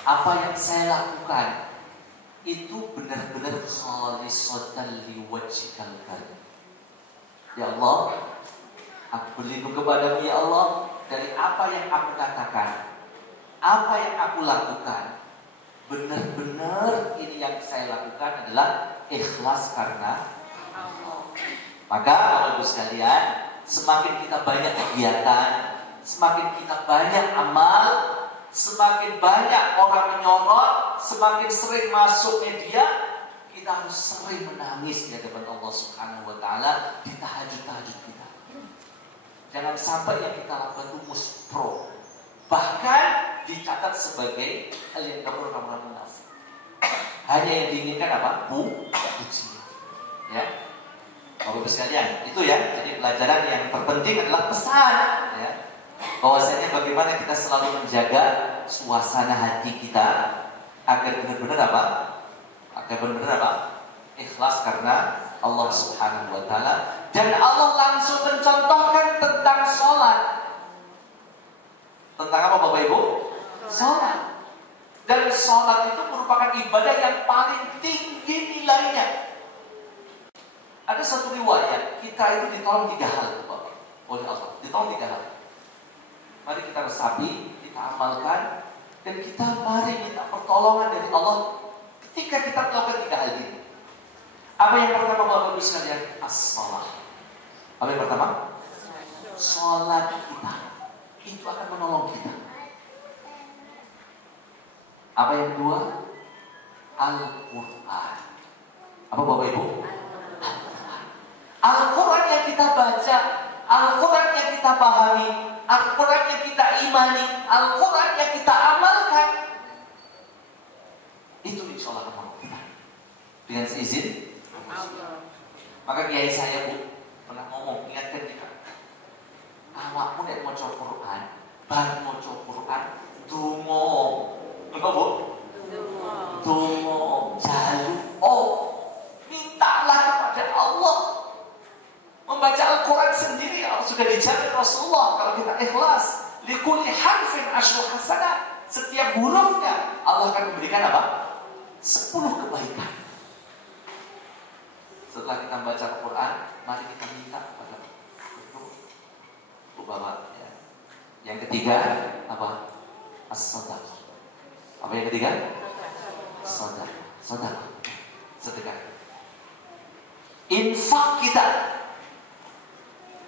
apa yang saya lakukan itu benar-benar khalisatan liwajhikal karim. Ya Allah, aku berlindung kepadamu ya Allah dari apa yang aku katakan, apa yang aku lakukan. Benar-benar ini yang saya lakukan adalah ikhlas karena Allah. Maka Bapak Ibu sekalian, semakin kita banyak kegiatan, semakin kita banyak amal, semakin banyak orang menyorot, semakin sering masuk media, kita harus sering menangis di hadapan Allah Subhanahu wa taala di tahajud-tahajud kita. Jangan sampai yang kita lakukan itu muspro, bahkan dicatat sebagai hal yang orang munafik. Hanya yang diinginkan apa? Puji. Ya. Bapak Ibu sekalian, itu ya. Jadi pelajaran yang terpenting adalah pesan, ya, bahwasanya bagaimana kita selalu menjaga suasana hati kita agar benar-benar apa? Agar benar-benar apa? Ikhlas karena Allah Subhanahu wa taala. Dan Allah langsung mencontohkan tentang sholat. Tentang apa Bapak Ibu? Sholat. Dan sholat itu merupakan ibadah yang paling tinggi nilainya. Ada satu riwayat, kita itu ditolong 3 hal Bapak, oleh Allah. Ditolong 3 hal. Mari kita resapi, kita amalkan, dan kita mari minta pertolongan dari Allah ketika kita melakukan 3 hal ini. Apa yang pertama Bapak Ibu sekalian? As-shalah. Apa yang pertama? Sholat kita itu akan menolong kita. Apa yang kedua? Al-Quran. Apa Bapak Ibu? Al-Quran yang kita baca, Al-Quran yang kita pahami, Al-Quran yang kita imani, Al-Quran yang kita amalkan, itu insya Allah akan kita. Dengan seizin maka kiai saya Bu pernah ngomong, ingatkan kita, awakmu nek maca Quran, bar maca Quran, donga. Apa Bu? Donga, jalu, mintalah kepada Allah. Membaca Al-Quran sendiri sudah dijamin Rasulullah kalau kita ikhlas. Likulli harfin asyru hasanah. Setiap hurufnya Allah akan memberikan apa? 10 kebaikan. Setelah kita membaca Al-Quran, mari kita minta kepada Bapak. Ya. Yang ketiga apa? As-sadaqah. Apa yang ketiga? Sedekah. Infak kita.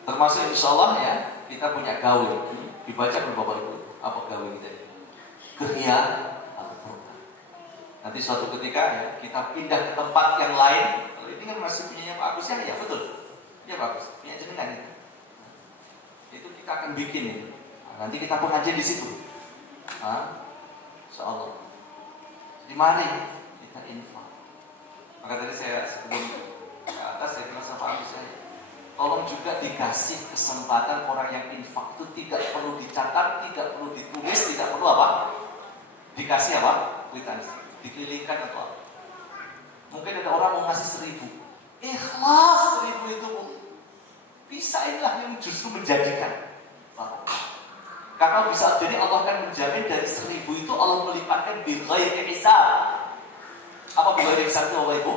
Termasuk insya Allah ya, kita punya gawe. Dibaca oleh Bapak Ibu. Apa gawe kita? Kerja Al-Quran. Nanti suatu ketika ya, kita pindah ke tempat yang lain. Kalau ini kan masih punya Pak Agus ya, betul. Ya bagus. Punya jenengan itu. Itu kita akan bikin ini. Nanti kita pengajian di situ. Insya Allah. Jadi mari kita infak. Maka tadi saya sebelum ke atas saya bilang sama Agus saya, tolong juga dikasih kesempatan orang yang infak itu tidak perlu dicatat, tidak perlu ditulis, tidak perlu apa? Dikasih apa? Kwitansi, dikelilingkan atau apa? Mungkin ada orang mau ngasih 1.000, ikhlas 1.000 itu bisa, inilah yang justru menjadikan. Karena bisa jadi Allah akan menjamin dari 1.000 itu Allah melipatkan bighairi hisab. Apa bighairi hisab itu Bapak Ibu?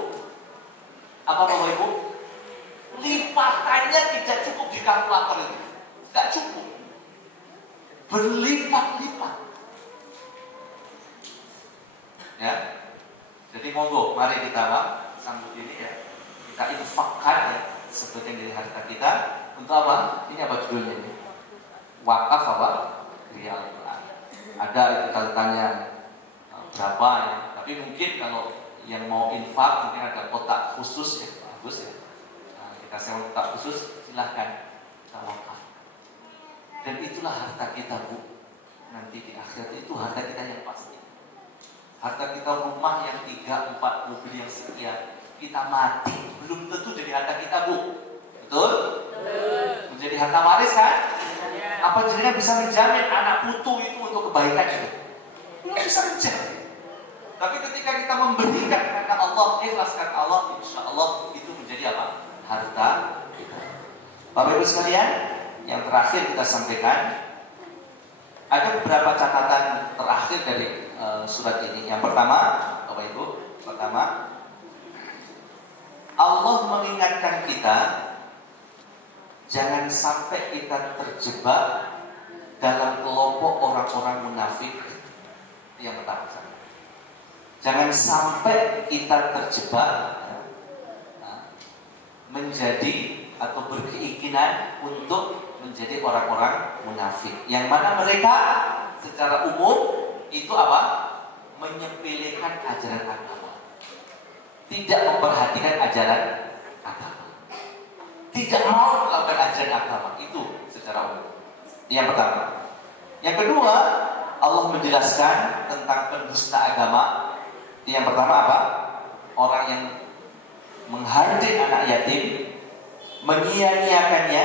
Apa Bapak Ibu? Lipatannya tidak cukup di kalkulator itu. Tidak cukup. Berlipat-lipat. Ya. Jadi monggo, mari kita sambut ini ya. Kita infakkan ya, sebagian dari harta kita untuk apa? Ini apa judulnya ini? Wakaf apa? Real Quran. Ada itu catatannya berapa ya? Tapi mungkin kalau yang mau infak mungkin ada kotak khusus ya, bagus ya. Nah, kita sewa kotak khusus, silahkan kita wakaf. Dan itulah harta kita Bu. Nanti di akhirat itu harta kita yang pasti. Harta kita rumah yang 3, 4 mobil yang sekian, kita mati belum tentu jadi harta kita Bu. Betul? Menjadi harta waris kan? Apa jenengan bisa menjamin anak putu itu untuk kebaikan itu? Belum bisa menjamin. Tapi ketika kita memberikan karena Allah, ikhlas karena Allah, insya Allah itu menjadi apa? Harta kita. Bapak Ibu sekalian, yang terakhir kita sampaikan, ada beberapa catatan terakhir dari surat ini. Yang pertama, Bapak Ibu, Allah mengingatkan kita, jangan sampai kita terjebak dalam kelompok orang-orang munafik. Yang pertama, jangan sampai kita terjebak menjadi atau berkeinginan untuk menjadi orang-orang munafik. Yang mana mereka secara umum itu apa? Menyepelekan ajaran agama, tidak memperhatikan ajaran agama, tidak mau melakukan ajaran agama itu secara umum. Yang pertama. Yang kedua, Allah menjelaskan tentang pendusta agama. Yang pertama apa? Orang yang menghardik anak yatim, menyia-nyiakannya,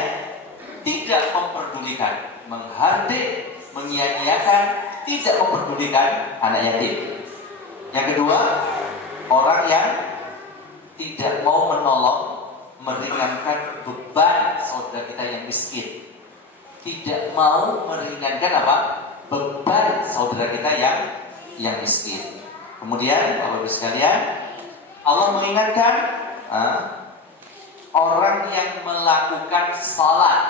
tidak memperdulikan, menghardik, menyia-nyiakan, tidak memperdulikan anak yatim. Yang kedua, orang yang tidak mau menolong, meringankan beban saudara kita yang miskin. Tidak mau meringankan apa? Beban saudara kita yang miskin. Kemudian Bapak Ibu sekalian, Allah mengingatkan orang yang melakukan sholat,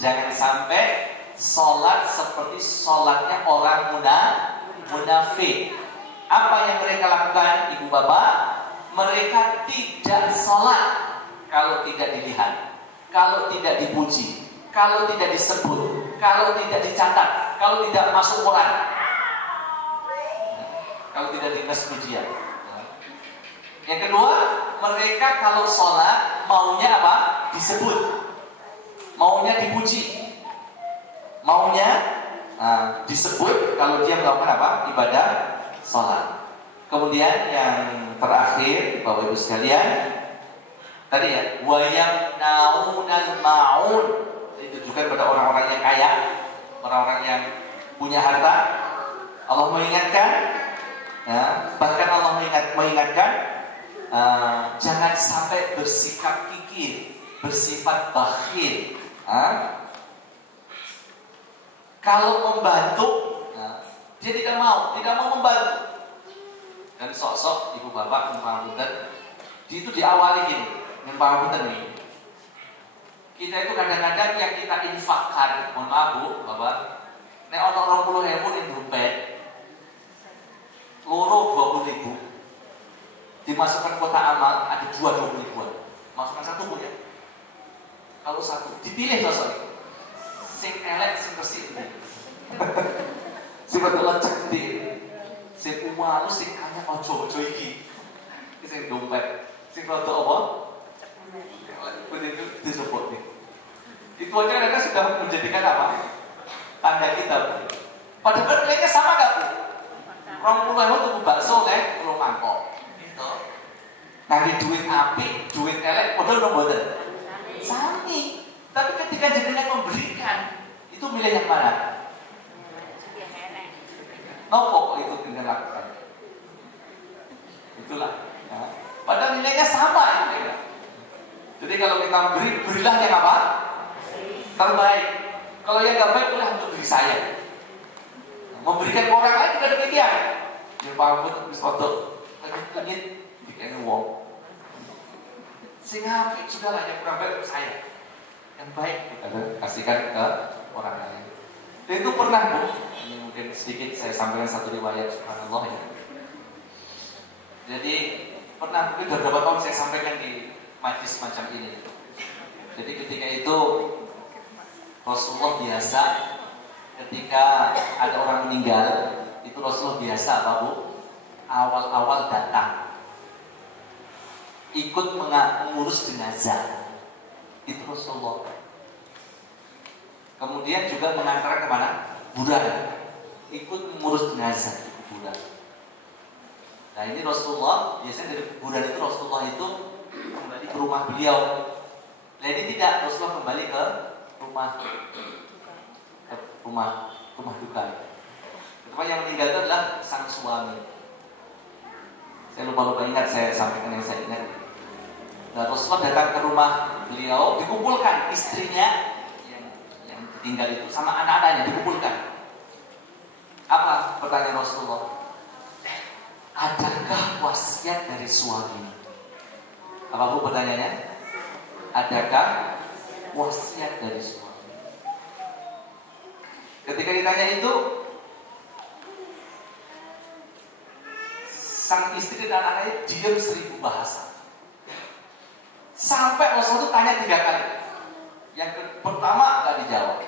jangan sampai sholat seperti sholatnya orang munafik. Apa yang mereka lakukan, Ibu Bapak? Mereka tidak sholat kalau tidak dilihat, kalau tidak dipuji, kalau tidak disebut, kalau tidak dicatat, kalau tidak masuk koran. kalau tidak diingat dia. Yang kedua, mereka kalau sholat maunya apa? Disebut, maunya dipuji, maunya disebut kalau dia melakukan apa? Ibadah sholat. Kemudian yang terakhir, Bapak Ibu sekalian, tadi ya, wayang naunal maun, ditujukan pada orang-orang yang kaya, orang-orang yang punya harta. Allah mengingatkan, ya, bahkan Allah mengingatkan, jangan sampai bersikap kikir, bersifat bakhil. Kalau membantu, dia tidak mau membantu. Dan sok-sok ibu bapak membangun, itu diawali gini, membangun nih. Kita itu kadang-kadang yang kita infakkan, mohon maaf bu, bapak, nek ono 20.000 di dompet, loro 20.000, dimasukkan kotak amal, ada 20.000, masukkan satu bu ya. Kalau satu, dipilih sosok, sing elek, sing bersih, sing betul lecek di, sing umalu, sing kaya ojo iki, sing dompet, sing rodo apa? Begitu disebut nih. Itu aja mereka sudah menjadikan apa? Tanda kita. Padahal nilainya sama nggak bu? 20.000 tuh bakso kan, 10 mangkok. Gitu. Nanti duit api, duit elek, padahal dong boten. Sami. Tapi ketika jenengan memberikan, itu milih yang mana? Nopo itu dengan lakukan. Itulah. Ya. Padahal nilainya sama ya. Jadi kalau kita berilah yang apa? Terbaik. Kalau yang gak baik, boleh untuk diri saya. Memberikan ke orang lain juga demikian. Yang paham terus foto, langit, bikin uang. Sehingga sudahlah yang kurang baik untuk saya. Yang baik kita kasihkan ke orang lain. Dan itu pernah bu. Ini mungkin sedikit saya sampaikan satu riwayat, subhanallah ya. Jadi pernah mungkin beberapa tahun saya sampaikan di majlis macam ini. Jadi ketika itu Rasulullah biasa ketika ada orang meninggal, itu Rasulullah biasa apa bu? Awal-awal datang, ikut mengurus jenazah. Itu Rasulullah. Kemudian juga mengantar kemana? Kuburan, ikut mengurus jenazah di kuburan. Nah ini Rasulullah biasanya dari kuburan itu Rasulullah itu kembali ke rumah beliau. Nah ini tidak, Rasulullah kembali ke rumah duka. Terutama yang meninggal itu adalah sang suami. Saya lupa ingat, saya sampaikan yang saya ingat. Nah Rasulullah datang ke rumah beliau, dikumpulkan istrinya yang tinggal itu sama anak-anaknya dikumpulkan. Apa pertanyaan Rasulullah? Adakah wasiat dari suami? Apa bu pertanyaannya? Adakah wasiat dari suami? Ketika ditanya itu, sang istri dan anaknya diam 1000 bahasa. Sampai Rasulullah itu tanya 3 kali. Yang pertama gak dijawab,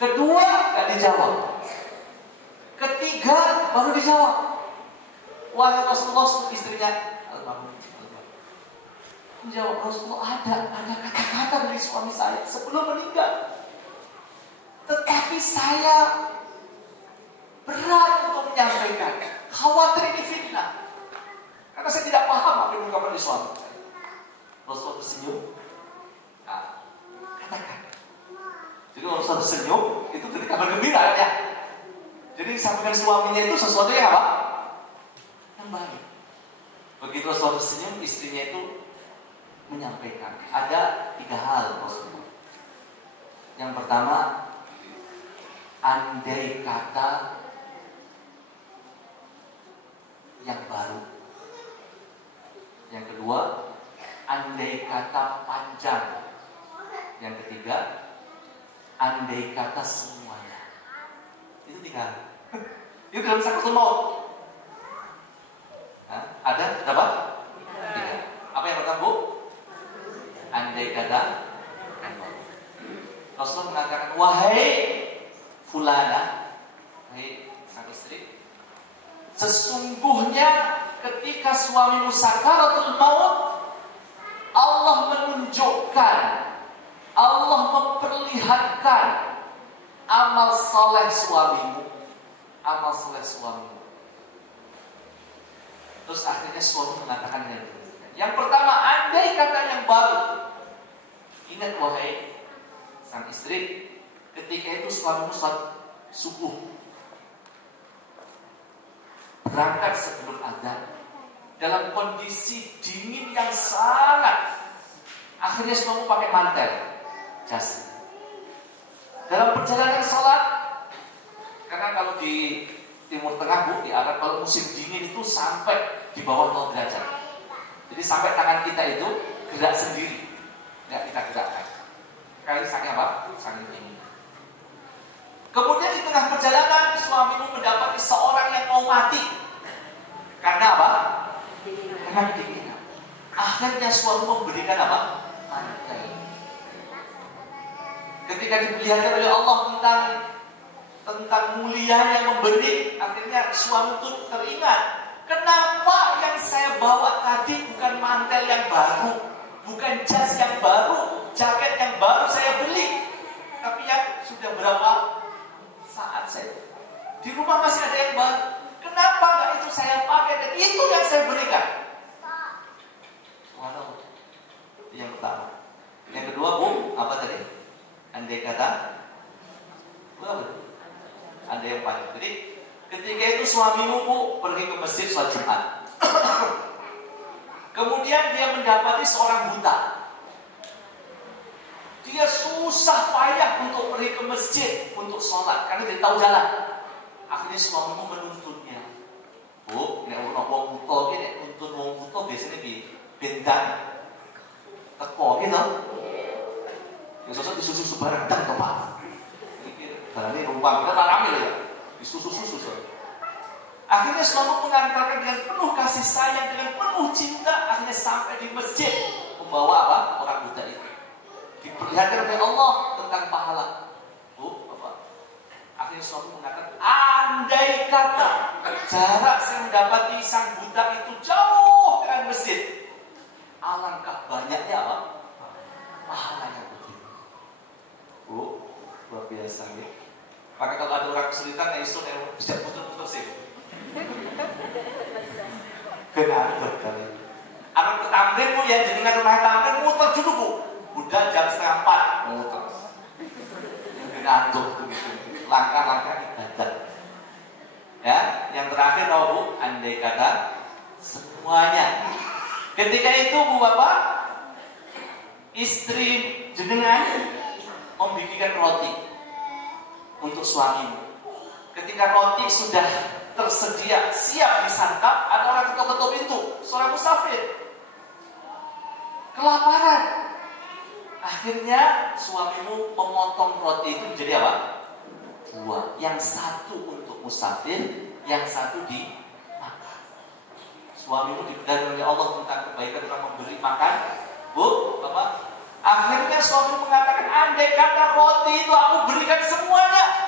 kedua gak dijawab, ketiga baru dijawab. Wahai Rasulullah, istrinya menjawab, Rasulullah ada kata-kata dari suami saya sebelum meninggal, tetapi saya berat untuk menyampaikan, khawatir ini fitnah, karena saya tidak paham apa yang diungkapkan oleh suami saya. Rasulullah tersenyum, katakan. Jadi Rasulullah tersenyum, itu ketika bergembira ya. Jadi disampaikan suaminya itu sesuatu yang apa? Yang baik. Begitu Rasulullah tersenyum, istrinya itu menyampaikan ada 3 hal Rasulullah. Yang pertama, andai kata yang baru. Yang kedua, andai kata panjang. Yang ketiga, andai kata semuanya. Itu 3. Itu dalam sakratul maut. Ada berapa? 3. Apa yang pertama bu? Andai kata Rasulullah mengatakan, wahai fulana, wahai sang istri, sesungguhnya sakaratul maut, Allah menunjukkan, Allah memperlihatkan amal soleh suamimu, amal soleh suamimu. Terus akhirnya suami mengatakan yang pertama, andai kata yang baru. Ingat wahai sang istri, ketika itu suamimu sholat subuh, berangkat sebelum azan dalam kondisi dingin yang sangat. Akhirnya suamimu pakai mantel, jas. Dalam perjalanan sholat, karena kalau di Timur Tengah, Bu, di Arab, kalau musim dingin itu sampai di bawah 0 derajat. Jadi sampai tangan kita itu gerak sendiri, nggak kita gerakkan. Kali saking apa? Saking dingin. Kemudian di tengah perjalanan suamimu mendapati seorang yang mau mati. Karena apa? Karena kedinginan. Akhirnya suami memberikan apa? Mantel. Ketika diperlihatkan oleh Allah tentang mulianya memberi, akhirnya suami itu teringat. Kenapa yang saya bawa tadi bukan mantel yang baru, bukan jas yang baru, jaket yang baru saya beli, tapi yang sudah berapa saat saya di rumah masih ada yang baru. Kenapa nggak itu saya pakai dan itu yang saya berikan? Waduh, itu yang pertama. Yang kedua, Bu, apa tadi? Andai kata, apa? Andai yang paling. Jadi ketika itu suamimu, Bu, pergi ke masjid sholat Jumat. Kemudian dia mendapati seorang buta. Dia susah payah untuk pergi ke masjid untuk sholat karena dia tahu jalan. Akhirnya suamimu menuntunnya. Bu, nek ono wong buta iki nek nuntun wong buta biasanya di bentang teko gitu. Ya sosok disusu barang tak apa. Iki barane ruang kita rame ya. Disusu-susu. Akhirnya suamimu mengantarkan dengan penuh kasih sayang, dengan penuh cinta, akhirnya sampai di masjid membawa apa? Orang buta itu. Diperlihatkan oleh Allah tentang pahala. Bu, apa? Akhirnya suami mengatakan, andai kata jarak saya mendapati sang buta itu jauh dengan masjid, alangkah banyaknya apa? Pahalanya begitu. Bu, luar biasa ya. Maka kalau ada orang kesulitan, ya isu yang bisa putus-putus sih. Benar kali. Anak ke tamrin, Bu, ya, jadi nggak rumah tamrin muter dulu, Bu. Udah jam 3:30 muter. Ngantuk tuh gitu. Langkah-langkah ibadah. Ya, yang terakhir tahu, Bu, andai kata semuanya. Ketika itu, Bu, Bapak, istri jenengan membikinkan roti untuk suamimu. Ketika roti sudah tersedia, siap disantap, ada orang ketok-ketok pintu, seorang musafir, kelaparan. Akhirnya suamimu memotong roti itu menjadi apa? 2. Yang satu untuk musafir, yang satu dimakan. Suamimu diberitahu oleh Allah tentang kebaikan orang memberi makan. Bu, Bapak, akhirnya suamimu mengatakan, andai kata roti itu aku berikan semuanya,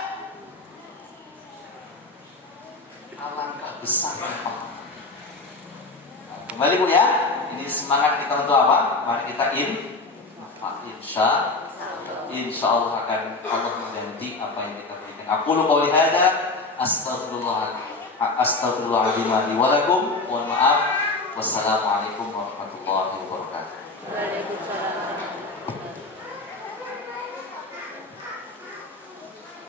alangkah besar. Nah, kembali, Bu, ya. Ini semangat kita untuk apa? Mari kita insya Allah akan Allah mengganti apa yang kita berikan. Aku qouli hadza astaghfirullahaladzim li wa lakum. Mohon maaf. Wassalamualaikum warahmatullahi